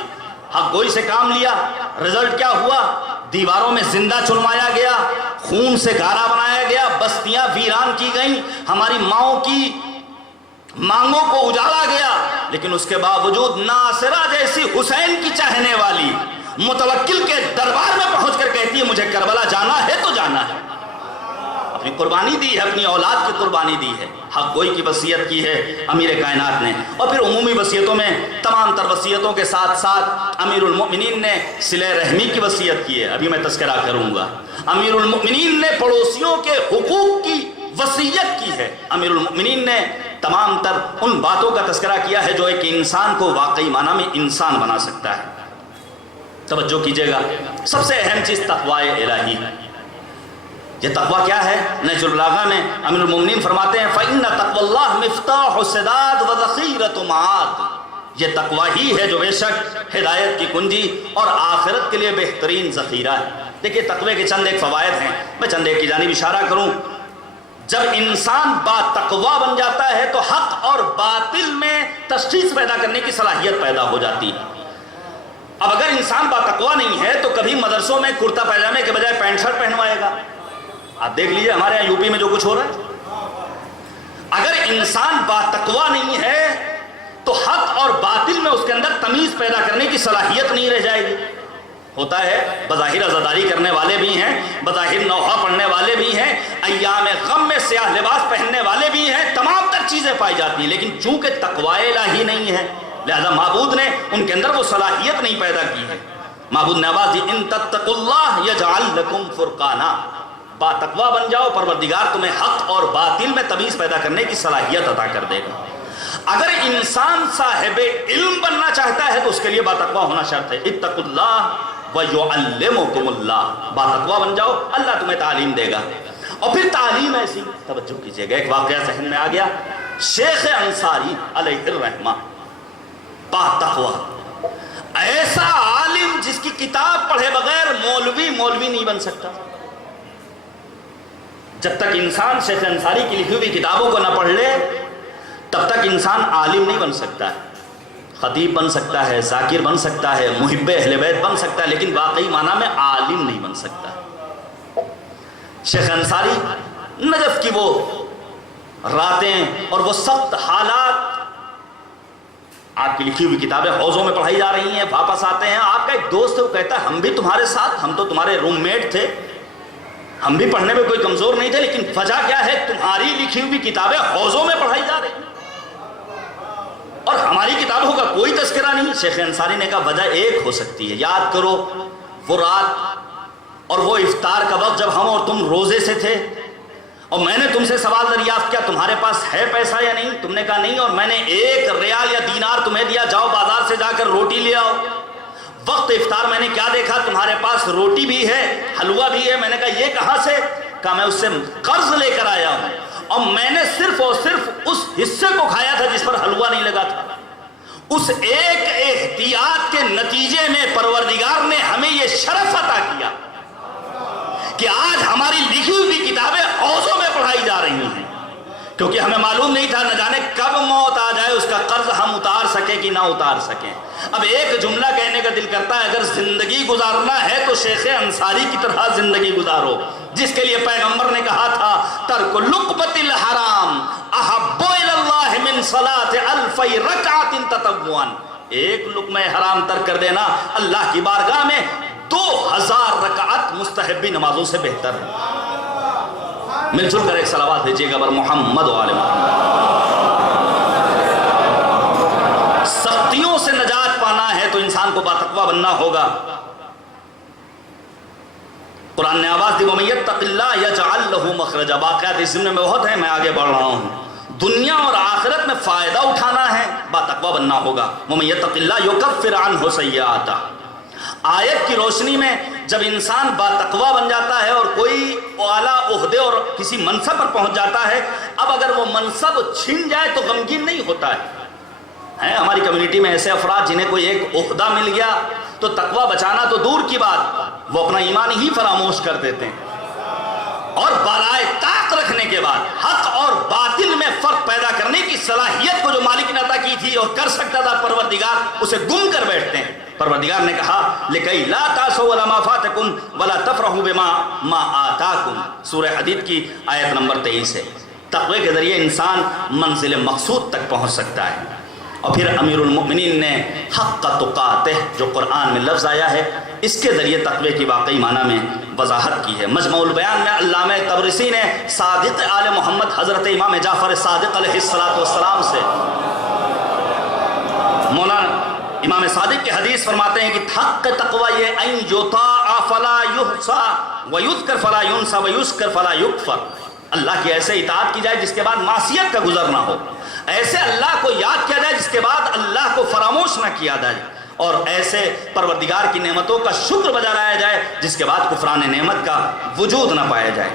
حق گوئی سے کام لیا. رزلٹ کیا ہوا؟ دیواروں میں زندہ چنوایا گیا، خون سے گارا بنایا گیا، بستیاں ویران کی گئیں، ہماری ماؤں کی مانگوں کو اجاڑا گیا. لیکن اس کے باوجود ناصرہ جیسی حسین کی چاہنے والی متوکل کے دربار میں پہنچ کر کہتی ہے مجھے کربلا جانا ہے تو جانا ہے. اپنی قربانی دی ہے، اپنی اولاد کی قربانی دی ہے. حق گوئی کی وصیت کی ہے امیر کائنات نے. اور پھر عمومی وصیتوں میں تمام تر وصیتوں کے ساتھ ساتھ امیر المؤمنین نے صلہ رحمی کی وصیت کی ہے. ابھی میں تذکرہ کروں گا. امیر المؤمنین نے پڑوسیوں کے حقوق کی وصیت کی ہے. امیر المؤمنین نے تمام تر ان باتوں کا تذکرہ کیا ہے جو ایک انسان کو واقعی معنی میں انسان بنا سکتا ہے. توجہ کیجئے گا، سب سے اہم چیز تقوی الہی. یہ تقوی کیا ہے؟ نہج البلاغہ میں امیر المومنین فرماتے ہیں فَإِنَّ تَقْوَى اللَّهِ مِفْتَاحُ سَدَاد وَذَخِيرَةُ مَعَاد. یہ تقوی ہی ہے جو بے شک ہدایت کی کنجی اور آخرت کے لیے بہترین ذخیرہ ہے. دیکھیے تقوی کے چند ایک فوائد ہیں، میں چند ایک کی جانب اشارہ کروں. جب انسان با تقوی بن جاتا ہے تو حق اور باطل میں تشخیص پیدا کرنے کی صلاحیت پیدا ہو جاتی ہے. اب اگر انسان با تقوی نہیں ہے تو کبھی مدرسوں میں کرتا پائجامے کے بجائے پینٹ شرٹ پہنوائے گا. آپ دیکھ لیجئے ہمارے یہاں یوپی میں جو کچھ ہو رہا ہے. اگر انسان با تقوی نہیں ہے تو حق اور باطل میں اس کے اندر تمیز پیدا کرنے کی صلاحیت نہیں رہ جائے گی. ہوتا ہے بظاہر عزاداری کرنے والے بھی ہیں، بظاہر نوحہ پڑھنے والے بھی ہیں، ایام غم میں سیاہ لباس پہننے والے بھی ہیں، تمام تر چیزیں پائی جاتی ہیں، لیکن چونکہ تقوی الہی نہیں ہے لہذا معبود نے ان کے اندر وہ صلاحیت نہیں پیدا کی ہے۔ معبود نے آواز دی ان تتقوا اللہ یجعل لکم فرقانا، با تقوی بن جاؤ پروردگار تمہیں حق اور باطل میں تمیز پیدا کرنے کی صلاحیت عطا کر دے گا۔ اگر انسان صاحب علم بننا چاہتا ہے تو اس کے لیے با تقوی ہونا شرط ہے۔ اتقوا اللہ وَيُعَلِّمُكُمُ اللَّهُ، با تقوی بن جاؤ اللہ تمہیں تعلیم دے گا۔ اور پھر تعلیم ایسی، توجہ کیجئے گا، ایک واقعہ ذہن میں آ گیا، شیخ انصاری علیہ الرحمہ با تقوی، ایسا عالم جس کی کتاب پڑھے بغیر مولوی نہیں بن سکتا۔ جب تک انسان شیخ انصاری کی لکھی ہوئی کتابوں کو نہ پڑھ لے تب تک انسان عالم نہیں بن سکتا ہے۔ خطیب بن سکتا ہے، ذاکر بن سکتا ہے، محب اہل بیت بن سکتا ہے، لیکن واقعی معنی میں عالم نہیں بن سکتا۔ شیخ انصاری نجف کی وہ راتیں اور وہ سخت حالات، آپ کی لکھی ہوئی کتابیں حوضوں میں پڑھائی جا رہی ہیں، واپس آتے ہیں، آپ کا ایک دوست ہے وہ کہتا ہے ہم بھی تمہارے ساتھ، ہم تو تمہارے روم میٹ تھے، ہم بھی پڑھنے میں کوئی کمزور نہیں تھے، لیکن وجہ کیا ہے تمہاری لکھی ہوئی کتابیں حوضوں میں پڑھائی جا رہی ہیں اور ہماری کتابوں کا کوئی تذکرہ نہیں۔ شیخ انصاری نے کہا وجہ ایک ہو سکتی ہے، یاد کرو وہ رات اور وہ افطار کا وقت جب ہم اور تم روزے سے تھے اور میں نے تم سے سوال دریافت کیا تمہارے پاس ہے پیسہ یا نہیں، تم نے کہا نہیں، اور میں نے 1 ریال یا دینار تمہیں دیا، جاؤ بازار سے جا کر روٹی لے آؤ۔ وقت افطار میں نے کیا دیکھا تمہارے پاس روٹی بھی ہے، حلوہ بھی ہے، میں نے کہا یہ کہاں سے؟ کہا میں اس سے قرض لے کر آیا ہوں اور میں نے صرف اور صرف اس حصے کو کھایا تھا جس پر حلوہ نہیں لگا تھا۔ اس ایک احتیاط کے نتیجے میں پروردگار نے ہمیں یہ شرف عطا کیا کہ آج ہماری لکھی ہوئی کتابیں حوضوں میں پڑھائی جا رہی ہیں، کیونکہ ہمیں معلوم نہیں تھا نہ جانے کب موت آ جائے اس کا قرض ہم اتار سکیں کہ نہ اتار سکیں۔ اب ایک جملہ کہنے کا دل کرتا ہے اگر زندگی گزارنا ہے تو شیخ انصاری کی طرح زندگی گزارو، جس کے لیے پیغمبر نے کہا تھا ترک لقمۃ الحرام احب الی اللہ من صلاۃ الف رکعۃ تطوعا، ایک لقمہ حرام ترک کر دینا اللہ کی بارگاہ میں 2000 رکعت مستحبی نمازوں سے بہتر ہے۔ مل جل کر ایک صلوات بھیجیے گا بر محمد و آل محمد۔ سختیوں سے نجات پانا ہے تو انسان کو باتقوی بننا ہوگا۔ قرآن نے آواز دی وَمَن يَتَّقِ اللَّهَ يَجْعَل لَّهُ مَخْرَجًا، باقیات اس ضمن میں بہت ہیں، میں آگے بڑھ رہا ہوں۔ دنیا اور آخرت میں فائدہ اٹھانا ہے، باتقوی بننا ہوگا۔ وَمَن يَتَّقِ اللَّهَ يُكَفِّرْ عَنْهُ سَيِّئَاتِهِ، آیت کی روشنی میں جب انسان باتقوی بن جاتا ہے اور کوئی اعلیٰ عہدے اور کسی منصب پر پہنچ جاتا ہے، اب اگر وہ منصب چھن جائے تو غمگین نہیں ہوتا ہے۔ ہماری کمیونٹی میں ایسے افراد جنہیں کوئی ایک عہدہ مل گیا تو تقوی بچانا تو دور کی بات، وہ اپنا ایمان ہی فراموش کر دیتے ہیں، اور بالائے طاقت رکھنے کے بعد حق اور باطل میں فرق پیدا کرنے کی صلاحیت کو جو مالک نے عطا کی تھی اور کر سکتا تھا پروردگار، اسے گم کر بیٹھتے ہیں۔ پروردگار نے کہا لِكَيْ لَا تَعْصَوْا عَلَىٰ مَا فَاتَكُمْ وَلَا تَفْرَحُوا بِمَا آتَاكُمْ، سورہ حدید کی آیت نمبر 23 ہے۔ تقوی کے ذریعے انسان منزل مقصود تک پہنچ سکتا ہے۔ اور پھر امیر المؤمنین نے حق تقاتہ جو قرآن میں لفظ آیا ہے اس کے ذریعے تقوی کی واقعی معنی میں وضاحت کی ہے۔ مجموع البیان میں علامہ طبرسی نے صادق آل محمد حضرت امام جعفر صادق علیہ السلام سے مولانا امام صادق کی حدیث فرماتے ہیں کہ حق تقوی یہ ان یطاع فلا یحصى ویذکر فلا ینسى ویشکر فلا یکفر، اللہ کی ایسے اطاعت کی جائے جس کے بعد معصیت کا گزر نہ ہو، ایسے اللہ کو یاد کیا جائے جس کے بعد اللہ کو فراموش نہ کیا جائے، اور ایسے پروردگار کی نعمتوں کا شکر بجا لایا جائے جس کے بعد کفران نعمت کا وجود نہ پایا جائے۔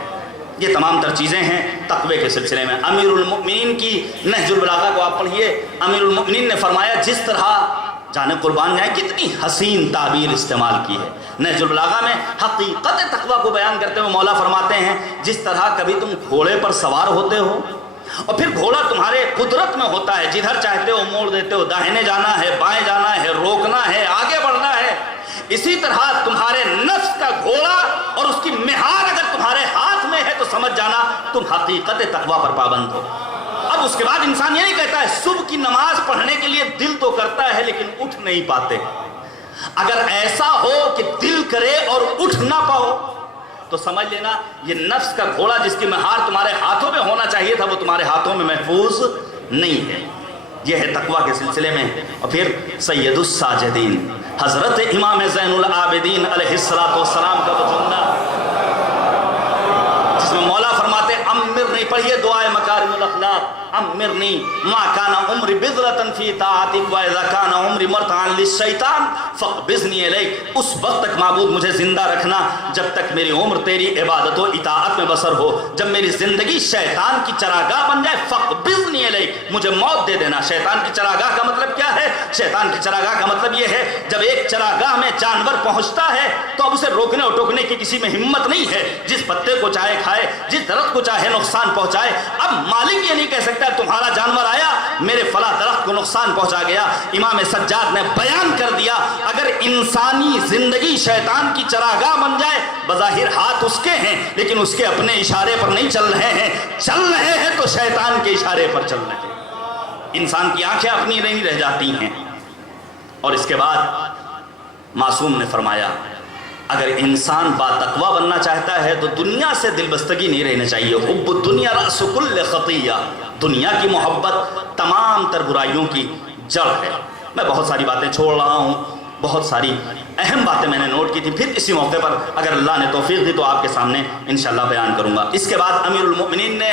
یہ تمام تر چیزیں ہیں تقوی کے سلسلے میں۔ امیر المؤمنین کی نہج البلاغہ کو آپ پڑھیے، امیر المؤمنین نے فرمایا جس طرح جانے قربان جائیں کتنی حسین تعبیر استعمال کی ہے نہج البلاغہ میں، حقیقت تقوی کو بیان کرتے ہوئے مولا فرماتے ہیں جس طرح کبھی تم گھوڑے پر سوار ہوتے ہو اور پھر گھوڑا تمہارے قدرت میں ہوتا ہے، جدھر چاہتے ہو موڑ دیتے ہو، داہنے جانا ہے، بائیں جانا ہے، روکنا ہے، آگے بڑھنا ہے، اسی طرح تمہارے نفس کا گھوڑا اور اس کی مہار اگر تمہارے ہاتھ میں ہے تو سمجھ جانا تم حقیقت تقوی پر پابند ہو۔ اب اس کے بعد انسان یہ نہیں کہتا ہے صبح کی نماز پڑھنے کے لیے دل تو کرتا ہے لیکن اٹھ نہیں پاتے، اگر ایسا ہو کہ دل کرے اور اٹھ نہ پاؤ تو سمجھ لینا یہ نفس کا گھوڑا جس کی مہار تمہارے ہاتھوں میں ہونا چاہیے تھا وہ تمہارے ہاتھوں میں محفوظ نہیں ہے. یہ ہے تقویٰ کے سلسلے میں. اور پھر سید الساجدین حضرت امام زین العابدین علیہ السلام کا وہ جملہ جس میں مولا فرماتے امرنی، پڑھیے دعائے مکارم الاخلاق، امرنی ما کان عمری بذرۃ فی طاعتک واذا کان عمری مرتعا للشیطان فاقبضنی الیک. اس وقت تک معبود مجھے زندہ رکھنا جب تک میری عمر تیری عبادت و اطاعت میں بسر ہو. جب میری زندگی شیطان کی چراگاہ بن جائے فاقبضنی الیک، مجھے موت دے دینا. شیطان کی چراگاہ کا مطلب کیا ہے؟ شیطان کی چراگاہ کا مطلب یہ ہے جب ایک چراگاہ میں جانور پہنچتا ہے تو اب اسے روکنے اور ٹوکنے کی کسی میں ہمت نہیں ہے. جس پتے کو چاہے کھائے، جس درخت کو چاہے نقصان پہنچائے. اب مالک یہ نہیں کہہ سکتا تمہارا جانور آیا میرے فلاں درخت کو نقصان پہنچا گیا. امام سجاد نے بیان کر دیا اگر انسانی زندگی شیطان کی چراگاہ بن جائے، بظاہر ہاتھ اس کے ہیں لیکن اس کے اپنے اشارے پر نہیں چل رہے ہیں، چل رہے ہیں تو شیطان کے اشارے پر چل رہے ہیں. انسان کی آنکھیں اپنی نہیں رہ جاتی ہیں. اور اس کے بعد معصوم نے فرمایا اگر انسان با تقویٰ بننا چاہتا ہے تو دنیا سے دل بستگی نہیں رہنا چاہیے. حب الدنیا رأس کل خطیہ، دنیا کی محبت تمام تر برائیوں کی جڑ ہے. میں بہت ساری باتیں چھوڑ رہا ہوں، بہت ساری اہم باتیں میں نے نوٹ کی تھی، پھر اسی موقع پر اگر اللہ نے توفیق دی تو آپ کے سامنے انشاءاللہ بیان کروں گا. اس کے بعد امیر المؤمنین نے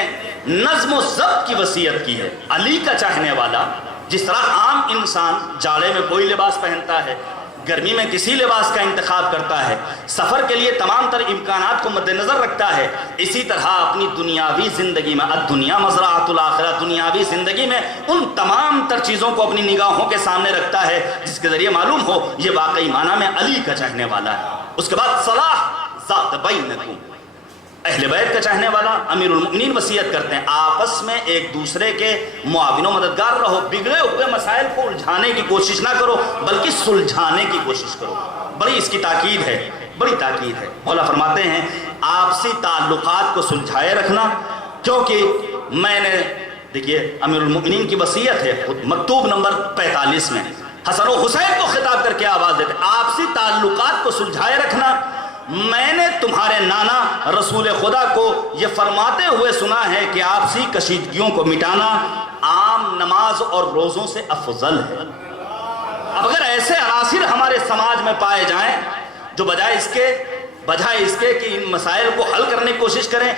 نظم و ضبط کی وصیت کی ہے. علی کا چاہنے والا جس طرح عام انسان جاڑے میں کوئی لباس پہنتا ہے، گرمی میں کسی لباس کا انتخاب کرتا ہے، سفر کے لیے تمام تر امکانات کو مد نظر رکھتا ہے، اسی طرح اپنی دنیاوی زندگی میں الدنیا مزرعۃ الآخرہ، دنیاوی زندگی میں ان تمام تر چیزوں کو اپنی نگاہوں کے سامنے رکھتا ہے جس کے ذریعے معلوم ہو یہ واقعی معنی میں علی کا چاہنے والا ہے. اس کے بعد صلاح ذات بینکم، اہل بیت کا چاہنے والا. امیر المؤمنین وصیت کرتے ہیں آپس میں ایک دوسرے کے معاون و مددگار رہو، بگڑے ہوئے مسائل کو الجھانے کی کوشش نہ کرو بلکہ سلجھانے کی کوشش کرو. بڑی اس کی تاکید ہے، بڑی تاکید ہے. مولا فرماتے ہیں آپسی تعلقات کو سلجھائے رکھنا، کیونکہ میں نے دیکھیے امیر المؤمنین کی وصیت ہے مکتوب نمبر 45 میں حسن و حسین کو خطاب کر کے آواز دیتے آپسی تعلقات کو سلجھائے رکھنا. میں نے تمہارے نانا رسول خدا کو یہ فرماتے ہوئے سنا ہے کہ آپسی کشیدگیوں کو مٹانا عام نماز اور روزوں سے افضل ہے. اب اگر ایسے عناصر ہمارے سماج میں پائے جائیں جو بجائے اس کے کہ ان مسائل کو حل کرنے کی کوشش کریں،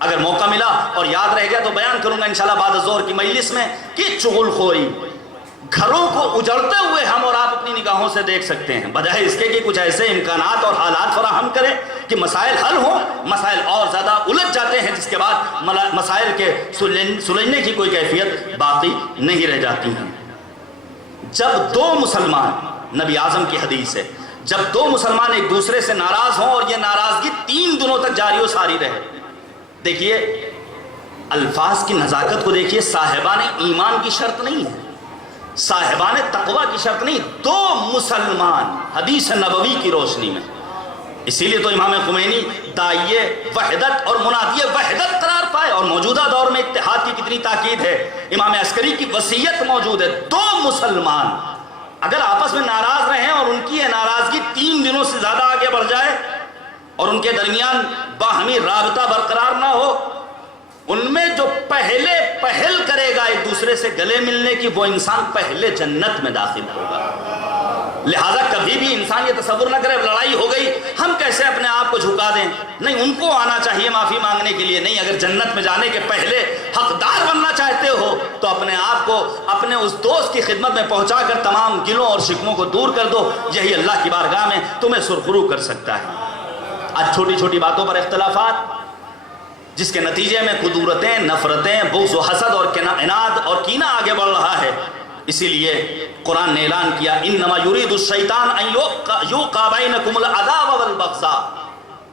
اگر موقع ملا اور یاد رہ گیا تو بیان کروں گا انشاءاللہ بعد الظہر کی مجلس میں کہ چغل خوری، گھروں کو اجڑتے ہوئے ہم اور آپ اپنی نگاہوں سے دیکھ سکتے ہیں، بجائے اس کے کہ کچھ ایسے امکانات اور حالات فراہم کریں کہ مسائل حل ہوں، مسائل اور زیادہ الجھ جاتے ہیں جس کے بعد مسائل کے سلجھنے کی کوئی کیفیت باقی نہیں رہ جاتی ہیں. جب دو مسلمان، نبی اعظم کی حدیث ہے، جب دو مسلمان ایک دوسرے سے ناراض ہوں اور یہ ناراضگی 3 دنوں تک جاری و ساری رہے. دیکھیے الفاظ کی نزاکت کو دیکھیے، صاحبان ایمان کی شرط نہیں ہے، صاحبان تقوی کی شرط نہیں، دو مسلمان حدیث نبوی کی روشنی میں. اسی لیے تو امام خمینی داعیے وحدت اور منادی وحدت قرار پائے. اور موجودہ دور میں اتحاد کی کتنی تاکید ہے. امام عسکری کی وصیت موجود ہے، دو مسلمان اگر آپس میں ناراض رہیں اور ان کی یہ ناراضگی 3 دنوں سے زیادہ آگے بڑھ جائے اور ان کے درمیان باہمی رابطہ برقرار نہ ہو، ان میں جو پہل کرے گا ایک دوسرے سے گلے ملنے کی وہ انسان پہلے جنت میں داخل ہوگا. لہذا کبھی بھی انسان یہ تصور نہ کرے لڑائی ہو گئی ہم کیسے اپنے آپ کو جھکا دیں. نہیں، ان کو آنا چاہیے معافی مانگنے کے لیے. نہیں، اگر جنت میں جانے کے پہلے حقدار بننا چاہتے ہو تو اپنے آپ کو اپنے اس دوست کی خدمت میں پہنچا کر تمام گلوں اور شکووں کو دور کر دو. یہی اللہ کی بارگاہ میں تمہیں سرخرو کر سکتا ہے. آج چھوٹی چھوٹی باتوں پر اختلافات جس کے نتیجے میں قدورتیں، نفرتیں، بغض و حسد اور عناد اور کینہ آگے بڑھ رہا ہے. اسی لیے قرآن نے اعلان کیا انما یرید الشیطان ان یوقع بینکم العداوۃ والبغضاء.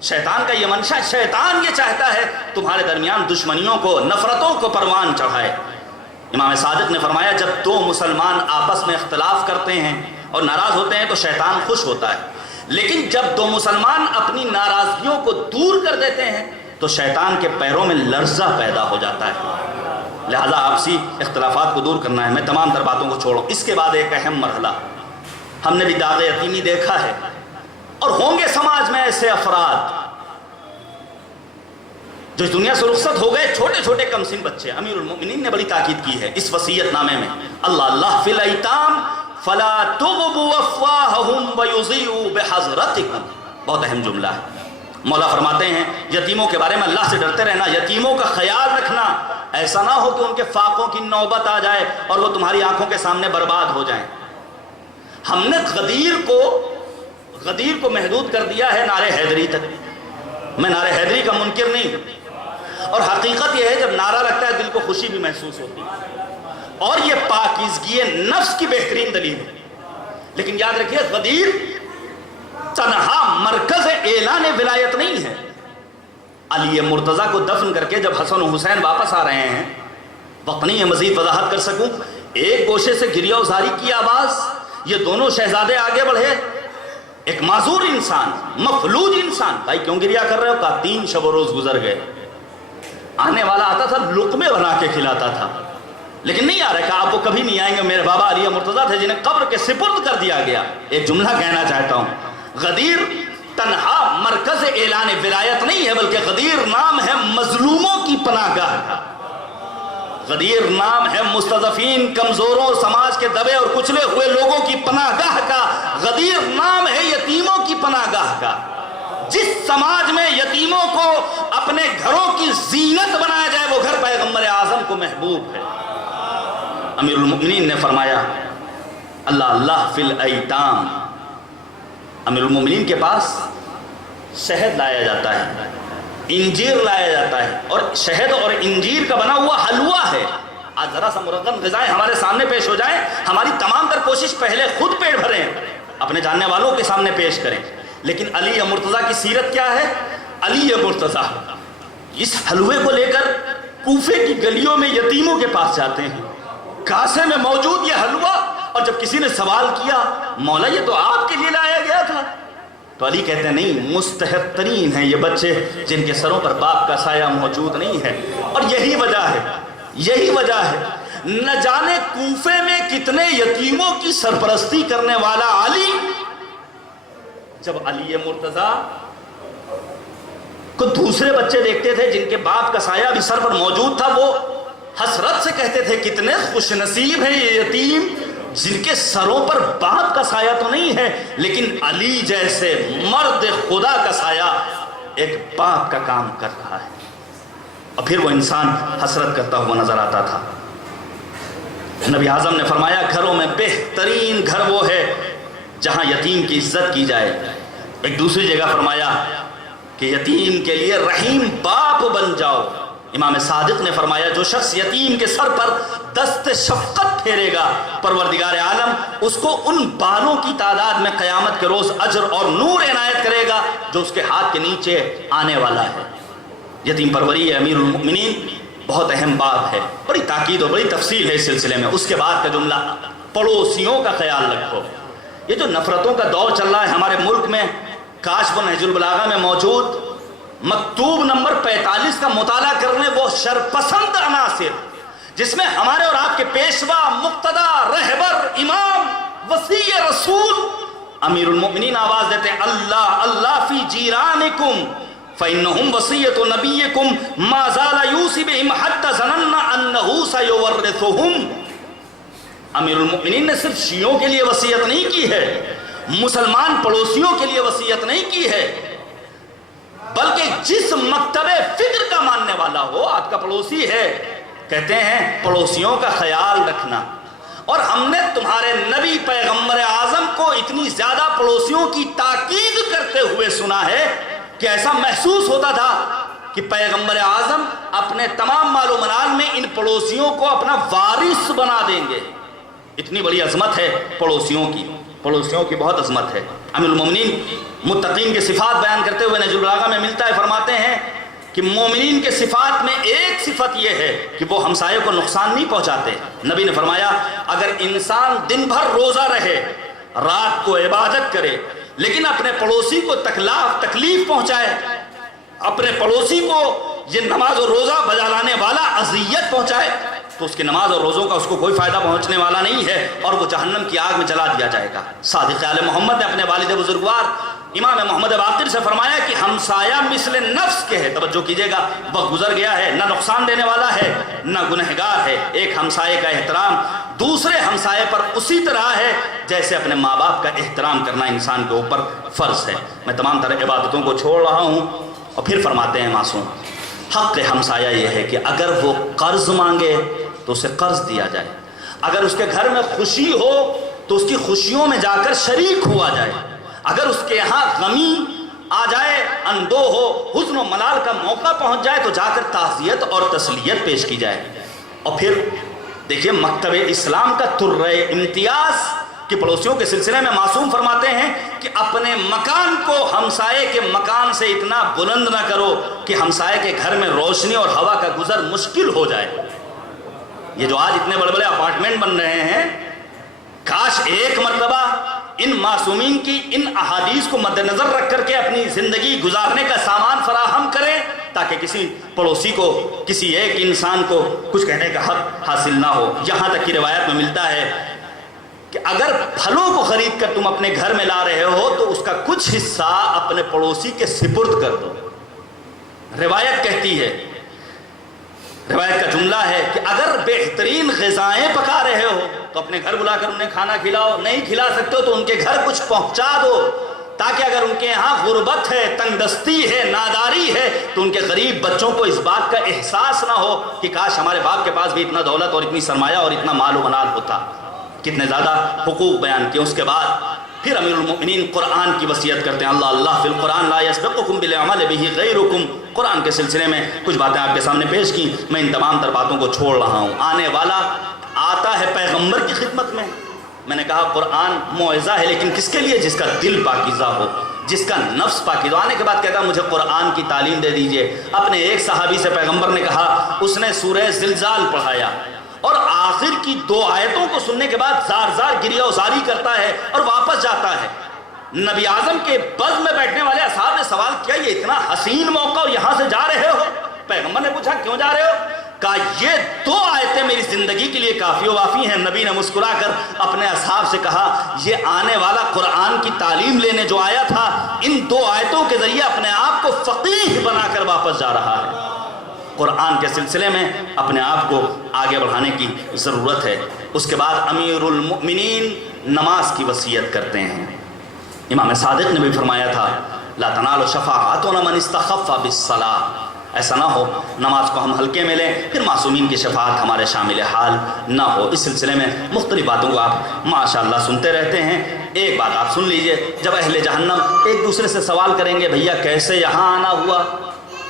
شیطان کا یہ منشا، شیطان یہ چاہتا ہے تمہارے درمیان دشمنیوں کو، نفرتوں کو پروان چڑھائے. امام صادق نے فرمایا جب دو مسلمان آپس میں اختلاف کرتے ہیں اور ناراض ہوتے ہیں تو شیطان خوش ہوتا ہے، لیکن جب دو مسلمان اپنی ناراضگیوں کو دور کر دیتے ہیں تو شیطان کے پیروں میں لرزہ پیدا ہو جاتا ہے. لہذا آپسی اختلافات کو دور کرنا ہے. میں تمام تر باتوں کو چھوڑوں. اس کے بعد ایک اہم مرحلہ ہم نے بھی داغ یتیمی دیکھا ہے، اور ہوں گے سماج میں ایسے افراد جو اس دنیا سے رخصت ہو گئے، چھوٹے چھوٹے کم سن بچے۔ امیر المؤمنین نے بڑی تاکید کی ہے اس وصیت نامے میں، اللہ فی الایتام فلا تغضوا افواہہم ویضیعوا بحضرتکم، بہت اہم جملہ ہے۔ مولا فرماتے ہیں یتیموں کے بارے میں اللہ سے ڈرتے رہنا، یتیموں کا خیال رکھنا، ایسا نہ ہو کہ ان کے فاقوں کی نوبت آ جائے اور وہ تمہاری آنکھوں کے سامنے برباد ہو جائیں۔ ہم نے غدیر کو محدود کر دیا ہے نعرہ حیدری تک۔ میں نعرہ حیدری کا منکر نہیں ہوں، اور حقیقت یہ ہے جب نعرہ لگتا ہے دل کو خوشی بھی محسوس ہوتی ہے، اور یہ پاکیزگی نفس کی بہترین دلیل ہے۔ لیکن یاد رکھیے غدیر تنہا مرکز اعلان ولایت نہیں ہے۔ علی مرتضیٰ کو دفن کر کے جب حسن و حسین واپس آ رہے ہیں، وقت نہیں ہے مزید وضاحت کر سکوں، ایک گوشے سے گریہ و زاری کی آواز، یہ دونوں شہزادے آگے بڑھے، ایک معذور انسان، مفلوج انسان، بھائی کیوں گریہ کر رہے ہو؟ کہا 3 شب و روز گزر گئے، آنے والا آتا تھا لقمے بنا کے کھلاتا تھا، لیکن نہیں آ رہا، کہا آپ وہ کبھی نہیں آئیں گے، میرے بابا علی مرتضیٰ تھے جنہیں قبر کے سپرد کر دیا گیا۔ ایک جملہ کہنا چاہتا ہوں، غدیر تنہا مرکز اعلان ولایت نہیں ہے، بلکہ غدیر نام ہے مظلوموں کی پناہ گاہ کا، غدیر نام ہے مستضعفین، کمزوروں، سماج کے دبے اور کچلے ہوئے لوگوں کی پناہ گاہ کا، غدیر نام ہے یتیموں کی پناہ گاہ کا۔ جس سماج میں یتیموں کو اپنے گھروں کی زینت بنایا جائے وہ گھر پیغمبر اعظم کو محبوب ہے۔ امیر المؤمنین نے فرمایا اللہ فی الایتام، امیر المؤمنین کے پاس شہد لایا جاتا ہے، انجیر لایا جاتا ہے، اور شہد اور انجیر کا بنا ہوا حلوہ ہے۔ آج ذرا سا مرغن غذائیں ہمارے سامنے پیش ہو جائیں، ہماری تمام تر کوشش پہلے خود پیٹ بھریں، اپنے جاننے والوں کے سامنے پیش کریں، لیکن علی مرتضیٰ کی سیرت کیا ہے؟ علی مرتضیٰ اس حلوے کو لے کر کوفے کی گلیوں میں یتیموں کے پاس جاتے ہیں، کاسے میں موجود یہ حلوہ، اور جب کسی نے سوال کیا مولا یہ تو آپ کے لیے لایا گیا تھا، تو علی کہتے ہیں نہیں، مستحق ترین ہیں یہ بچے جن کے سروں پر باپ کا سایہ موجود نہیں ہے۔ اور یہی وجہ ہے نہ جانے کوفے میں کتنے یتیموں کی سرپرستی کرنے والا علی، جب علی مرتضیٰ کو دوسرے بچے دیکھتے تھے جن کے باپ کا سایہ بھی سر پر موجود تھا، وہ حسرت سے کہتے تھے کتنے خوش نصیب ہیں یہ یتیم جن کے سروں پر باپ کا سایہ تو نہیں ہے، لیکن علی جیسے مرد خدا کا سایہ ایک باپ کا کام کر رہا ہے۔ اور پھر وہ انسان حسرت کرتا ہوا نظر آتا تھا۔ نبی اعظم نے فرمایا گھروں میں بہترین گھر وہ ہے جہاں یتیم کی عزت کی جائے۔ ایک دوسری جگہ فرمایا کہ یتیم کے لیے رحیم باپ بن جاؤ۔ امام صادق نے فرمایا جو شخص یتیم کے سر پر دست شفقت پھیرے گا، پروردگار عالم اس کو ان بالوں کی تعداد میں قیامت کے روز اجر اور نور عنایت کرے گا جو اس کے ہاتھ کے نیچے آنے والا ہے۔ یتیم پروری ہے امیر المؤمنین، بہت اہم بات ہے، بڑی تاکید اور بڑی تفصیل ہے اس سلسلے میں۔ اس کے بعد کا جملہ پڑوسیوں کا خیال رکھو۔ یہ جو نفرتوں کا دور چل رہا ہے ہمارے ملک میں، کاشف نہج البلاغہ میں موجود مکتوب نمبر 45 کا مطالعہ کرنے وہ شرپسند عناصر جس میں ہمارے اور آپ کے پیشوا، مقتدا، رہبر، امام، وصی رسول امیر المؤمنین آواز دیتے ہیں اللہ فی جیرانکم فإنہم وصیۃ نبیکم ما زال یوصی بہم حتی ظننا انہ سیورثہم۔ امیر المؤمنین نے صرف شیعوں کے لیے وصیت نہیں کی ہے، مسلمان پڑوسیوں کے لیے وصیت نہیں کی ہے، بلکہ جس مکتب فکر کا ماننے والا ہو، آپ کا پڑوسی ہے، کہتے ہیں پڑوسیوں کا خیال رکھنا۔ اور ہم نے تمہارے نبی پیغمبر اعظم کو اتنی زیادہ پڑوسیوں کی تاکید کرتے ہوئے سنا ہے کہ ایسا محسوس ہوتا تھا کہ پیغمبر اعظم اپنے تمام مال و منال میں ان پڑوسیوں کو اپنا وارث بنا دیں گے۔ اتنی بڑی عظمت ہے پڑوسیوں کی بہت عظمت ہے۔ امیر المومنین متقین کے صفات بیان کرتے ہوئے نہج البلاغہ میں ملتا ہے، فرماتے ہیں کہ مومنین کے صفات میں ایک صفت یہ ہے کہ وہ ہمسائے کو نقصان نہیں پہنچاتے۔ نبی نے فرمایا اگر انسان دن بھر روزہ رہے، رات کو عبادت کرے، لیکن اپنے پڑوسی کو تکلیف پہنچائے، اپنے پڑوسی کو یہ نماز و روزہ بجا لانے والا اذیت پہنچائے، تو اس کی نماز اور روزوں کا اس کو کوئی فائدہ پہنچنے والا نہیں ہے اور وہ جہنم کی آگ میں جلا دیا جائے گا۔ صادق آل محمد نے اپنے والد بزرگوار امام محمد باقر سے فرمایا کہ ہمسایہ مثل نفس کے ہے۔ توجہ کیجئے گا، وقت گزر گیا ہے، نہ نقصان دینے والا ہے نہ گنہگار ہے۔ ایک ہمسائے کا احترام دوسرے ہمسائے پر اسی طرح ہے جیسے اپنے ماں باپ کا احترام کرنا انسان کے اوپر فرض ہے۔ میں تمام طرح عبادتوں کو چھوڑ رہا ہوں اور پھر فرماتے ہیں معصوم، حق ہمسایہ یہ ہے کہ اگر وہ قرض مانگے تو اسے قرض دیا جائے، اگر اس کے گھر میں خوشی ہو تو اس کی خوشیوں میں جا کر شریک ہوا جائے، اگر اس کے یہاں غمی آ جائے، اندو ہو، حزن و ملال کا موقع پہنچ جائے تو جا کر تعزیت اور تسلیت پیش کی جائے۔ اور پھر دیکھیے مکتب اسلام کا ترے امتیاز کہ پڑوسیوں کے سلسلے میں معصوم فرماتے ہیں کہ اپنے مکان کو ہمسائے کے مکان سے اتنا بلند نہ کرو کہ ہمسائے کے گھر میں روشنی اور ہوا کا گزر مشکل ہو جائے۔ یہ جو آج اتنے بڑے بڑے اپارٹمنٹ بن رہے ہیں، کاش ایک مرتبہ ان معصومین کی ان احادیث کو مد نظر رکھ کر کے اپنی زندگی گزارنے کا سامان فراہم کریں تاکہ کسی پڑوسی کو، کسی ایک انسان کو کچھ کہنے کا حق حاصل نہ ہو۔ یہاں تک کی روایت میں ملتا ہے کہ اگر پھلوں کو خرید کر تم اپنے گھر میں لا رہے ہو تو اس کا کچھ حصہ اپنے پڑوسی کے سپرد کر دو۔ روایت کہتی ہے، روایت کا جملہ ہے کہ اگر بہترین غذائیں پکا رہے ہو تو اپنے گھر بلا کر انہیں کھانا کھلاؤ، نہیں کھلا سکتے ہو تو ان کے گھر کچھ پہنچا دو تاکہ اگر ان کے یہاں غربت ہے، تنگ دستی ہے، ناداری ہے تو ان کے غریب بچوں کو اس بات کا احساس نہ ہو کہ کاش ہمارے باپ کے پاس بھی اتنا دولت اور اتنی سرمایہ اور اتنا مال و منال ہوتا۔ کتنے زیادہ حقوق بیان کیے۔ اس کے بعد پھر امیر المؤمنین قرآن کی وصیت کرتے ہیں، اللہ فی القرآن لا یسبقکم بالعمل بہ غیرکم۔ قرآن کے سلسلے میں کچھ باتیں آپ کے سامنے پیش کی، میں ان تمام تر باتوں کو چھوڑ رہا ہوں۔ آنے والا آتا ہے پیغمبر کی خدمت میں نے کہا قرآن موعظہ ہے لیکن کس کے لیے؟ جس کا دل پاکیزہ ہو، جس کا نفس پاکیزہ۔ آنے کے بعد کہتا مجھے قرآن کی تعلیم دے دیجئے۔ اپنے ایک صحابی سے پیغمبر نے کہا، اس نے سورہ زلزال پڑھایا اور آخر کی 2 آیتوں کو سننے کے بعد زار زار گریہ وزاری کرتا ہے اور واپس جاتا ہے۔ نبی اعظم کے بز میں بیٹھنے والے اصحاب نے سوال کیا، یہ اتنا حسین موقع اور یہاں سے جا رہے ہو؟ پیغمبر نے پوچھا کیوں جا رہے ہو؟ کہا یہ 2 آیتیں میری زندگی کے لیے کافی و وافی ہیں۔ نبی نے مسکرا کر اپنے اصحاب سے کہا، یہ آنے والا قرآن کی تعلیم لینے جو آیا تھا، ان 2 آیتوں کے ذریعے اپنے آپ کو فقیہ بنا کر واپس جا رہا ہے۔ قرآن کے سلسلے میں اپنے آپ کو آگے بڑھانے کی ضرورت ہے۔ اس کے بعد امیر المؤمنین نماز کی وصیت کرتے ہیں۔ امام صادق نے بھی فرمایا تھا، لا تنال شفاعتنا من استخف بالصلاۃ۔ ایسا نہ ہو نماز کو ہم ہلکے میں لیں پھر معصومین کی شفاعت ہمارے شامل حال نہ ہو۔ اس سلسلے میں مختلف باتوں کو آپ ماشاءاللہ سنتے رہتے ہیں۔ ایک بات آپ سن لیجئے، جب اہل جہنم ایک دوسرے سے سوال کریں گے بھیا کیسے یہاں آنا ہوا،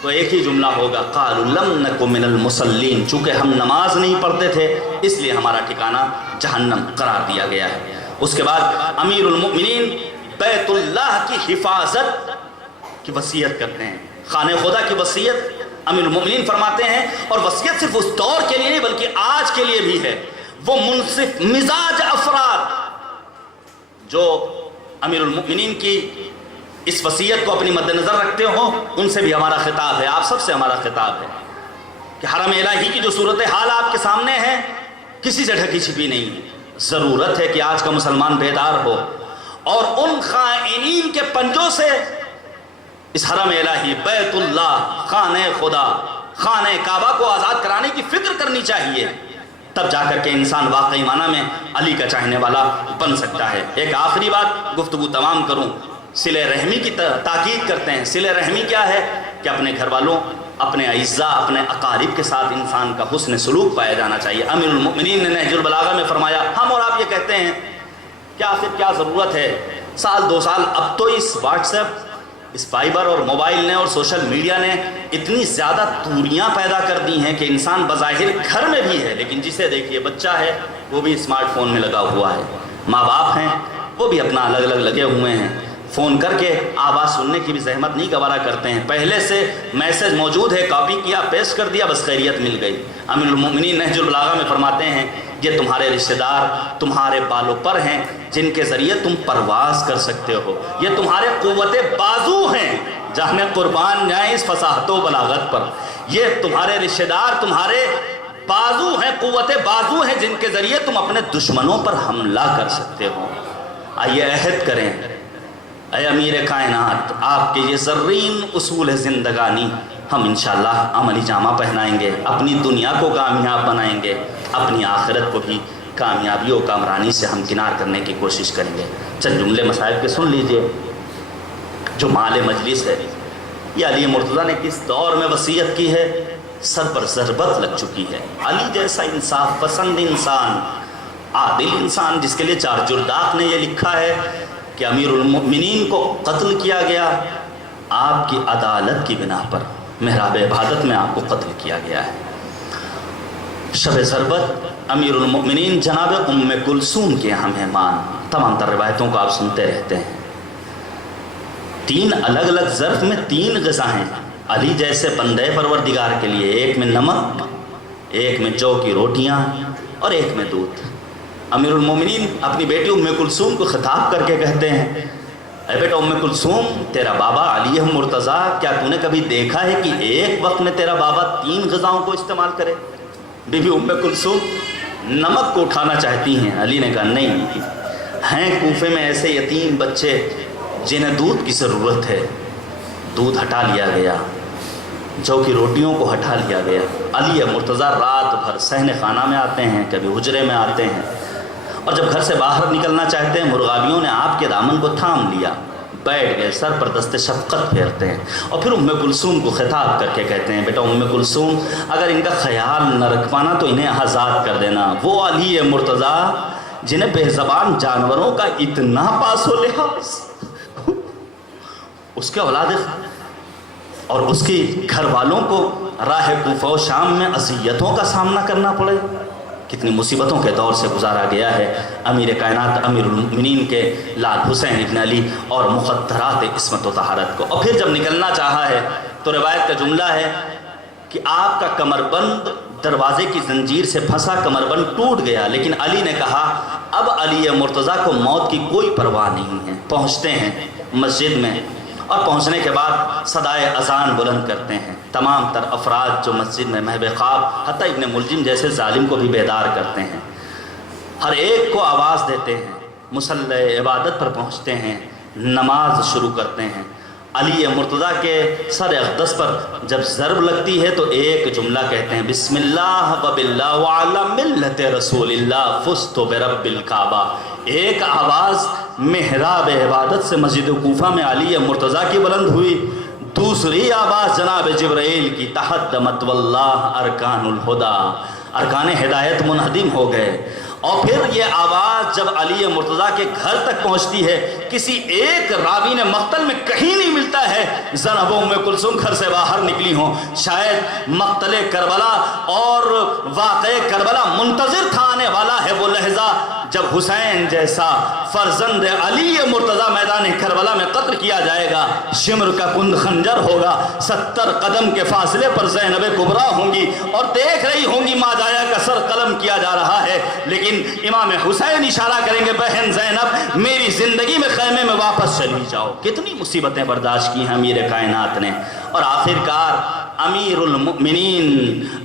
تو ایک ہی جملہ ہوگا، قالوا لم نک من المصلین۔ چونکہ ہم نماز نہیں پڑھتے تھے اس لیے ہمارا ٹھکانہ جہنم قرار دیا گیا ہے۔ اس کے بعد امیر المؤمنین بیت اللہ کی حفاظت کی وصیت کرتے ہیں، خانہ خدا کی وصیت امیر المؤمنین فرماتے ہیں، اور وصیت صرف اس دور کے لیے نہیں بلکہ آج کے لیے بھی ہے۔ وہ منصف مزاج افراد جو امیر المؤمنین کی اس وصیت کو اپنی مد نظر رکھتے ہو، ان سے بھی ہمارا خطاب ہے، آپ سب سے ہمارا خطاب ہے کہ حرم الہی کی جو صورتحال آپ کے سامنے ہے کسی سے ڈھکی چھپی نہیں ہے۔ ضرورت ہے کہ آج کا مسلمان بیدار ہو اور ان خائنین کے پنجوں سے اس حرم الہی بیت اللہ، خانہ خدا، خانہ کعبہ کو آزاد کرانے کی فکر کرنی چاہیے، تب جا کر کے انسان واقعی معنی میں علی کا چاہنے والا بن سکتا ہے۔ ایک آخری بات گفتگو تمام کروں، صلہ رحمی کی تاکید کرتے ہیں۔ صلہ رحمی کیا ہے؟ کہ اپنے گھر والوں، اپنے اعزاء، اپنے اقارب کے ساتھ انسان کا حسن سلوک پایا جانا چاہیے۔ امیر المؤمنین نے نہج البلاغہ میں فرمایا، ہم اور آپ یہ کہتے ہیں کہ آخر کیا ضرورت ہے، 1-2 سال اب تو اس واٹس ایپ، اس فائبر اور موبائل نے اور سوشل میڈیا نے اتنی زیادہ دوریاں پیدا کر دی ہیں کہ انسان بظاہر گھر میں بھی ہے لیکن جسے دیکھیے بچہ ہے وہ بھی اسمارٹ فون میں لگا ہوا ہے، ماں باپ ہیں وہ بھی اپنا الگ الگ لگے ہوئے ہیں، فون کر کے آواز سننے کی بھی زحمت نہیں گوارا کرتے ہیں، پہلے سے میسج موجود ہے، کاپی کیا، پیسٹ کر دیا، بس خیریت مل گئی۔ امیر المؤمنین نہج البلاغہ میں فرماتے ہیں، یہ تمہارے رشتہ دار تمہارے بالوں پر ہیں جن کے ذریعے تم پرواز کر سکتے ہو، یہ تمہارے قوت بازو ہیں، جہاں قربان جائیں اس فصاحت و بلاغت پر، یہ تمہارے رشتہ دار تمہارے بازو ہیں، قوت بازو ہیں جن کے ذریعے تم اپنے دشمنوں پر حملہ کر سکتے ہو۔ آئیے عہد کریں، اے امیر کائنات، آپ کے یہ زرین اصول زندگانی ہم انشاءاللہ عملی جامہ پہنائیں گے، اپنی دنیا کو کامیاب بنائیں گے، اپنی آخرت کو بھی کامیابی و کامرانی سے ہمکنار کرنے کی کوشش کریں گے۔ چند جملے مسائل کے سن لیجئے۔ جو مال مجلس ہے، یہ علی مرتضیٰ نے کس دور میں وصیت کی ہے؟ سر پر ضربت لگ چکی ہے۔ علی جیسا انصاف پسند انسان، عادل انسان، جس کے لیے چار جرداق نے یہ لکھا ہے کہ امیر المؤمنین کو قتل کیا گیا آپ کی عدالت کی بنا پر، محراب عبادت میں آپ کو قتل کیا گیا ہے۔ شب ضربت امیر المؤمنین جناب ام کلثوم کے یہاں مہمان، تمام تر روایتوں کو آپ سنتے رہتے ہیں۔ 3 الگ الگ ظرف میں 3 غذائیں علی جیسے بندے پروردگار کے لیے، ایک میں نمک، ایک میں جو کی روٹیاں اور ایک میں دودھ۔ امیر المومنین اپنی بیٹی ام کلثوم کو خطاب کر کے کہتے ہیں، اے بیٹا ام کلثوم، تیرا بابا علی مرتضیٰ، کیا تو نے کبھی دیکھا ہے کہ ایک وقت میں تیرا بابا 3 غذاؤں کو استعمال کرے؟ بی بی ام کلثوم نمک کو اٹھانا چاہتی ہیں، علی نے کہا نہیں، ہیں کوفے میں ایسے یتیم بچے جنہیں دودھ کی ضرورت ہے۔ دودھ ہٹا لیا گیا، جو کی روٹیوں کو ہٹا لیا گیا۔ علی مرتضیٰ رات بھر صحن خانہ میں آتے ہیں، کبھی حجرے میں آتے ہیں، اور جب گھر سے باہر نکلنا چاہتے ہیں مرغابیوں نے آپ کے دامن کو تھام لیا، بیٹھ گئے، سر پر دست شفقت پھیرتے ہیں، اور پھر ام کلثوم کو خطاب کر کے کہتے ہیں، بیٹا ام کلثوم، اگر ان کا خیال نہ رکھ پانا تو انہیں آزاد کر دینا۔ وہ علی مرتضیٰ جنہیں بے زبان جانوروں کا اتنا پاس و لحاظ، اس کے اولاد اور اس کی گھر والوں کو راہ کوفہ و شام میں اذیتوں کا سامنا کرنا پڑے، کتنی مصیبتوں کے دور سے گزارا گیا ہے امیر کائنات امیر المؤمنین کے لال حسین ابن علی اور مخدرات عصمت و طہارت کو۔ اور پھر جب نکلنا چاہا ہے تو روایت کا جملہ ہے کہ آپ کا کمر بند دروازے کی زنجیر سے پھنسا کمر بند ٹوٹ گیا، لیکن علی نے کہا اب علی مرتضیٰ کو موت کی کوئی پرواہ نہیں ہے۔ پہنچتے ہیں مسجد میں، اور پہنچنے کے بعد صدائے اذان بلند کرتے ہیں۔ تمام تر افراد جو مسجد میں محو خواب، حتیٰ ابن ملجم جیسے ظالم کو بھی بیدار کرتے ہیں، ہر ایک کو آواز دیتے ہیں، مصلی عبادت پر پہنچتے ہیں، نماز شروع کرتے ہیں۔ علی مرتضیٰ کے سر اقدس پر جب ضرب لگتی ہے تو ایک جملہ کہتے ہیں، بسم اللہ و باللہ وعلی ملت رسول اللہ فزت برب الکعبہ۔ ایک آواز محراب عبادت سے مسجد کوفہ میں علی مرتضیٰ کی بلند ہوئی، دوسری آواز جناب جبرائیل کی، تحدمت واللہ ارکان الہدا، ارکان ہدایت منہدم ہو گئے۔ اور پھر یہ آواز جب علی مرتضیٰ کے گھر تک پہنچتی ہے، کسی ایک راوی نے مقتل میں کہیں نہیں ملتا ہے زینب ام کلثوم گھر سے باہر نکلی ہوں، شاید مقتل کربلا اور واقع کربلا منتظر تھا آنے والا ہے وہ لحظہ جب حسین جیسا فرزند علی مرتضیٰ میدان کربلا میں قتل کیا جائے گا، شمر کا کند خنجر ہوگا، 70 قدم کے فاصلے پر زینب کبریٰ ہوں گی اور دیکھ رہی ہوں گی ماجایا کا سر قلم کیا جا رہا ہے، لیکن امام حسین اشارہ کریں گے، بہن زینب میری زندگی میں خیمے میں واپس چلی جاؤ۔ کتنی مصیبتیں برداشت کی ہیں امیر کائنات نے، اور آخرکار امیر المؤمنین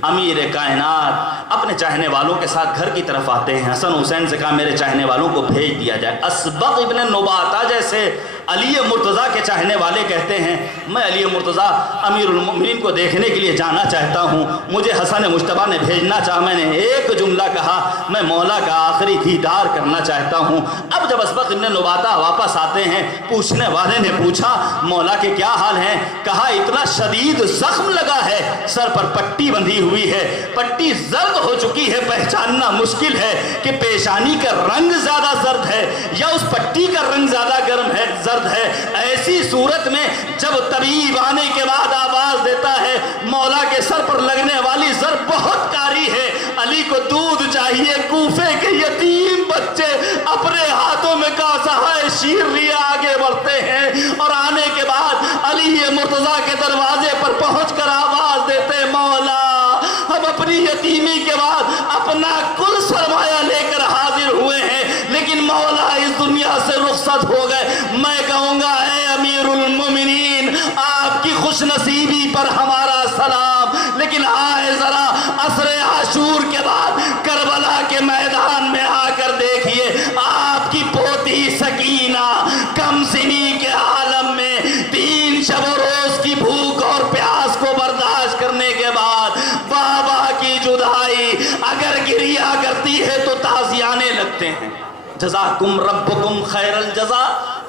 امیر کائنات اپنے چاہنے والوں کے ساتھ گھر کی طرف آتے ہیں۔ حسن حسین سے کہا میرے چاہنے والوں کو بھیج دیا جائے۔ اسبغ ابن نباتہ جیسے علی مرتضیٰ کے چاہنے والے کہتے ہیں میں علی مرتضیٰ امیر المؤمنین کو دیکھنے کے لیے جانا چاہتا ہوں، مجھے حسن مجتبیٰ نے بھیجنا چاہا، میں نے ایک جملہ کہا میں مولا کا آخری دیدار کرنا چاہتا ہوں۔ اب جب اسبغ ابن نباتہ واپس آتے ہیں، پوچھنے والے نے پوچھا مولا کے کیا حال ہیں؟ کہا اتنا شدید زخم لگا ہے، سر پر پٹی بندھی ہوئی ہے، پٹی زرد ہو چکی ہے، پہچاننا مشکل ہے کہ پیشانی کا رنگ زیادہ زرد ہے یا اس پٹی کا رنگ زیادہ گرم ہے زرد ہے۔ ایسی صورت میں جب طبیب آنے کے بعد آواز دیتا ہے مولا کے سر پر لگنے والی ضرب بہت کاری ہے، علی کو دودھ چاہیے، کوفے کے یتیم بچے اپنے ہاتھوں میں کاسہائے شیر لیے آگے بڑھتے ہیں، اور آنے کے بعد علی مرتضیٰ کے دروازے پر پہنچ کر آواز دیتے مولا ہم اپنی یتیمی کے بعد اپنا کل سرمایہ لے کر حاضر ہوئے ہیں، لیکن مولا اس دنیا سے رخصت ہو گئے۔ میں کہوں گا اے امیر المومنین آپ کی خوش نصیبی پر ہمارا سلام، لیکن آئے ذرا عصر عاشور کے بعد کربلا کے میدان میں آ کر دیکھیے، آپ کی پوتی سکینہ کم سنی کے عالم میں 3 شب و روز کی بھوک اور پیاس کو برداشت کرنے کے بعد بابا کی جدائی اگر گریہ کرتی ہے تو تازیانے لگتے ہیں۔ جزاکم ربکم خیر الجزا،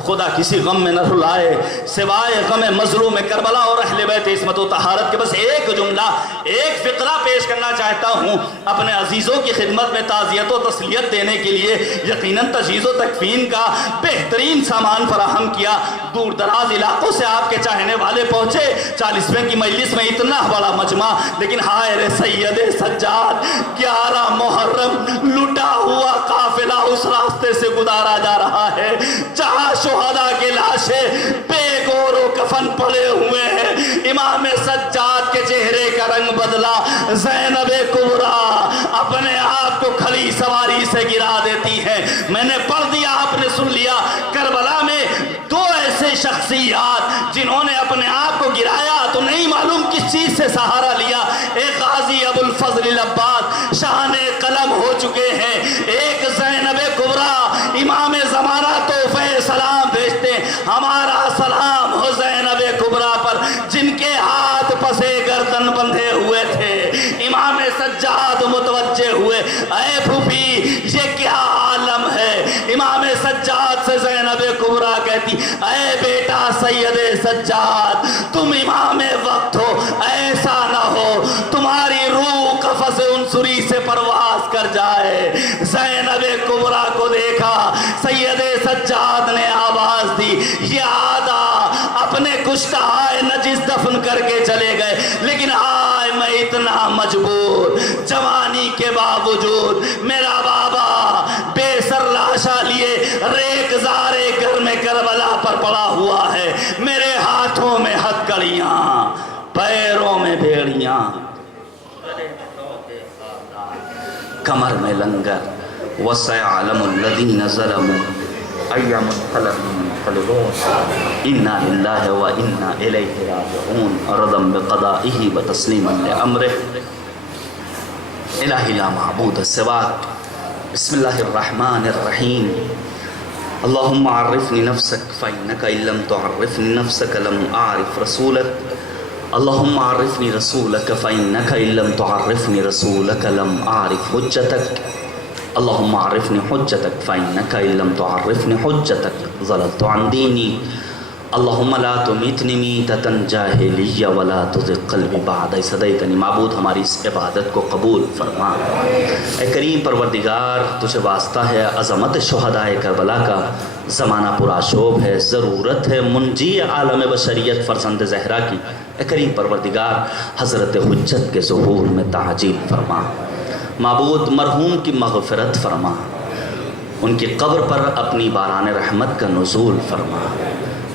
خدا کسی غم میں نہ رلائے سوائے غم مظلوم کربلا اور اہل بیت عصمت و طہارت کے۔ بس ایک جملہ، ایک فقرہ پیش کرنا چاہتا ہوں اپنے عزیزوں کی خدمت میں تعزیت و تسلیت دینے کے لیے۔ یقیناً تجہیز و تکفین کا بہترین سامان فراہم کیا، دور دراز علاقوں سے آپ کے چاہنے والے پہنچے، 40ویں کی مجلس میں اتنا بڑا مجمع، لیکن ہائے رے سید سجاد، 11 محرم لٹا ہوا قافلہ اس راستے سے گزارا جا رہا ہے جہاں شہداء کے لاشیں بے گور و کفن پڑے ہوئے ہیں۔ امام سجاد کے چہرے کا رنگ بدلا، زینب کبریٰ اپنے آپ کو کھڑی سواری سے گرا دیتی ہے۔ میں نے پڑھ دیا، آپ نے سن لیا۔ کربلا میں 2 ایسے شخصیات جنہوں نے اپنے آپ کو گرایا تو نہیں معلوم کس چیز سے سہارا لیا۔ ایک غازی ابو الفضل العباس شان قلم ہو چکے ہیں، ایک زینب کبریٰ امام زمانہ تحفہ سلام بھیجتے ہیں، ہمارا سلام ہو زینب کبریٰ پر جن کے ہاتھ پسے گردن بندھے ہوئے تھے۔ امام سجاد متوجہ ہوئے، اے پھوپھی یہ کیا عالم ہے؟ امام سجاد سے زینب کبریٰ کہتی، اے بیٹا سید سجاد تم امام وقت ہو، ایسا نہ ہو تمہاری روح قفس عنصری سے پرواز کر جائے۔ زینب کبریٰ کو دیکھا، سید سجاد نے آواز دی، یہ آدھا اپنے کشتہائے نجس دفن کر کے چلے گئے، لیکن آئے میں اتنا مجبور، جوانی کے باوجود میرا بابا بے سر لاشا لیے ریگزارے گھر میں کربلا پر پڑا ہوا ہے، میرے ہاتھوں میں ہتکڑیاں، پیروں میں بھیڑیاں، کمر میں لنگر، وَسَيَعْلَمُ الَّذِينَ ظَلَمُوا أَيَّ مُنْقَلَبٍ يَنقَلِبُونَ إِنَّا لِلَّهِ وَإِنَّا إِلَيْهِ رَاجِعُونَ رَضًا بِقَضَائِهِ وَتَسْلِيمًا لِأَمْرِهِ الٰہی لا معبود سواک۔ بسم اللہ الرحمن الرحیم۔ اللہم عرفنی نفسک فإنک إن لم تعرفنی نفسک لم أعرف رسولک۔ اللہم عرفنی رسولک فإنک إن لم تعرفنی رسولک لم أعرف حجتک۔ اللہم عرفنی حجتک فإنک إن لم تعرفنی حجتک ضللت عن دینی۔ اللہم لا تمیتنی میتتا جاہلیہ ولا تزغ قلبی بعد اذ ہدیتنی۔ معبود ہماری اس عبادت کو قبول فرما۔ اے کریم پروردگار تجھے واسطہ ہے عظمت شہدائے کربلا کا، زمانہ پرآشوب ہے، ضرورت ہے منجی عالم بشریت فرزند زہرا کی۔ اے کریم پروردگار حضرت حجت کے ظہور میں تعجیل فرما۔ معبود مرحوم کی مغفرت فرما، ان کی قبر پر اپنی باران رحمت کا نزول فرما۔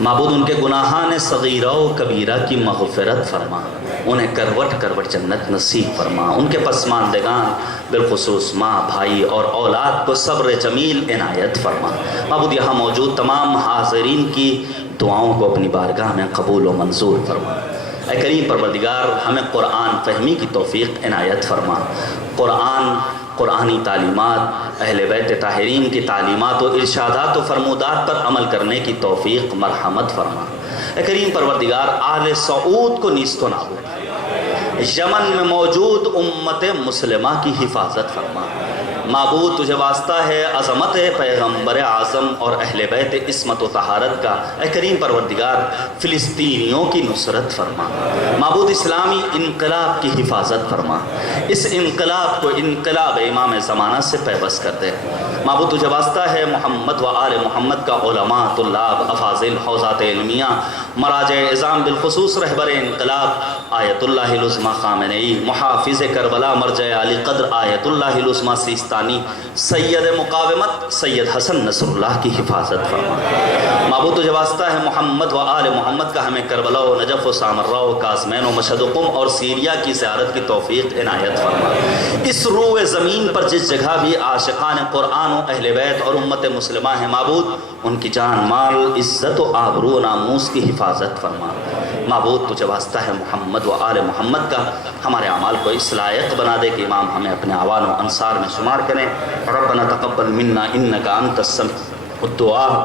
معبود ان کے گناہان صغیرہ و کبیرہ کی مغفرت فرما، انہیں کروٹ کروٹ جنت نصیب فرما۔ ان کے پسماندگان بالخصوص ماں، بھائی اور اولاد کو صبر جمیل عنایت فرما۔ معبود یہاں موجود تمام حاضرین کی دعاؤں کو اپنی بارگاہ میں قبول و منظور فرما۔ اے کریم پروردگار ہمیں قرآن فہمی کی توفیق عنایت فرما۔ قرآنی تعلیمات، اہل بیت طاہرین کی تعلیمات و ارشادات و فرمودات پر عمل کرنے کی توفیق مرحمت فرما۔ اے کریم پروردگار آل سعود کو نیست و نابود، یمن میں موجود امت مسلمہ کی حفاظت فرما۔ معبود تجھے واسطہ ہے عظمت پیغمبر اعظم اور اہل بیت عصمت و طہارت کا۔ اے کریم پروردگار فلسطینیوں کی نصرت فرما۔ معبود اسلامی انقلاب کی حفاظت فرما، اس انقلاب کو انقلاب امام زمانہ سے پیوست کر دے۔ معبود تجھے واسطہ ہے محمد و آل محمد کا علماء، طلاب، افاضل، حوزات علمیہ، مراجع اعظام بالخصوص رہبر انقلاب آیت اللہ العظمیٰ خامنئی، محافظ کربلا مرجع علی قدر آیت اللہ العظمیٰ سیستانی، سید مقاومت سید حسن نصر اللہ کی حفاظت فرما۔ معبود تجھے واسطہ ہے محمد و آل محمد کا ہمیں کربلا و نجف و سامرہ و کاظمین و مشہد و قم اور سیریا کی زیارت کی توفیق عنایت فرما۔ اس روئے زمین پر جس جگہ بھی عاشقان قرآن و اہل بیت اور امت مسلمہ ہیں معبود، ان کی جان، مال، عزت و آبرو و ناموس کی حفاظت فرما۔ معبود تجھے واسطہ ہے محمد و آل محمد کا، ہمارے اعمال کو اس لائق بنا دے کہ امام ہمیں اپنے اعوان و انصار میں شمار کریں۔ ربنا تقبل منا انک انت السمیع الدعاء۔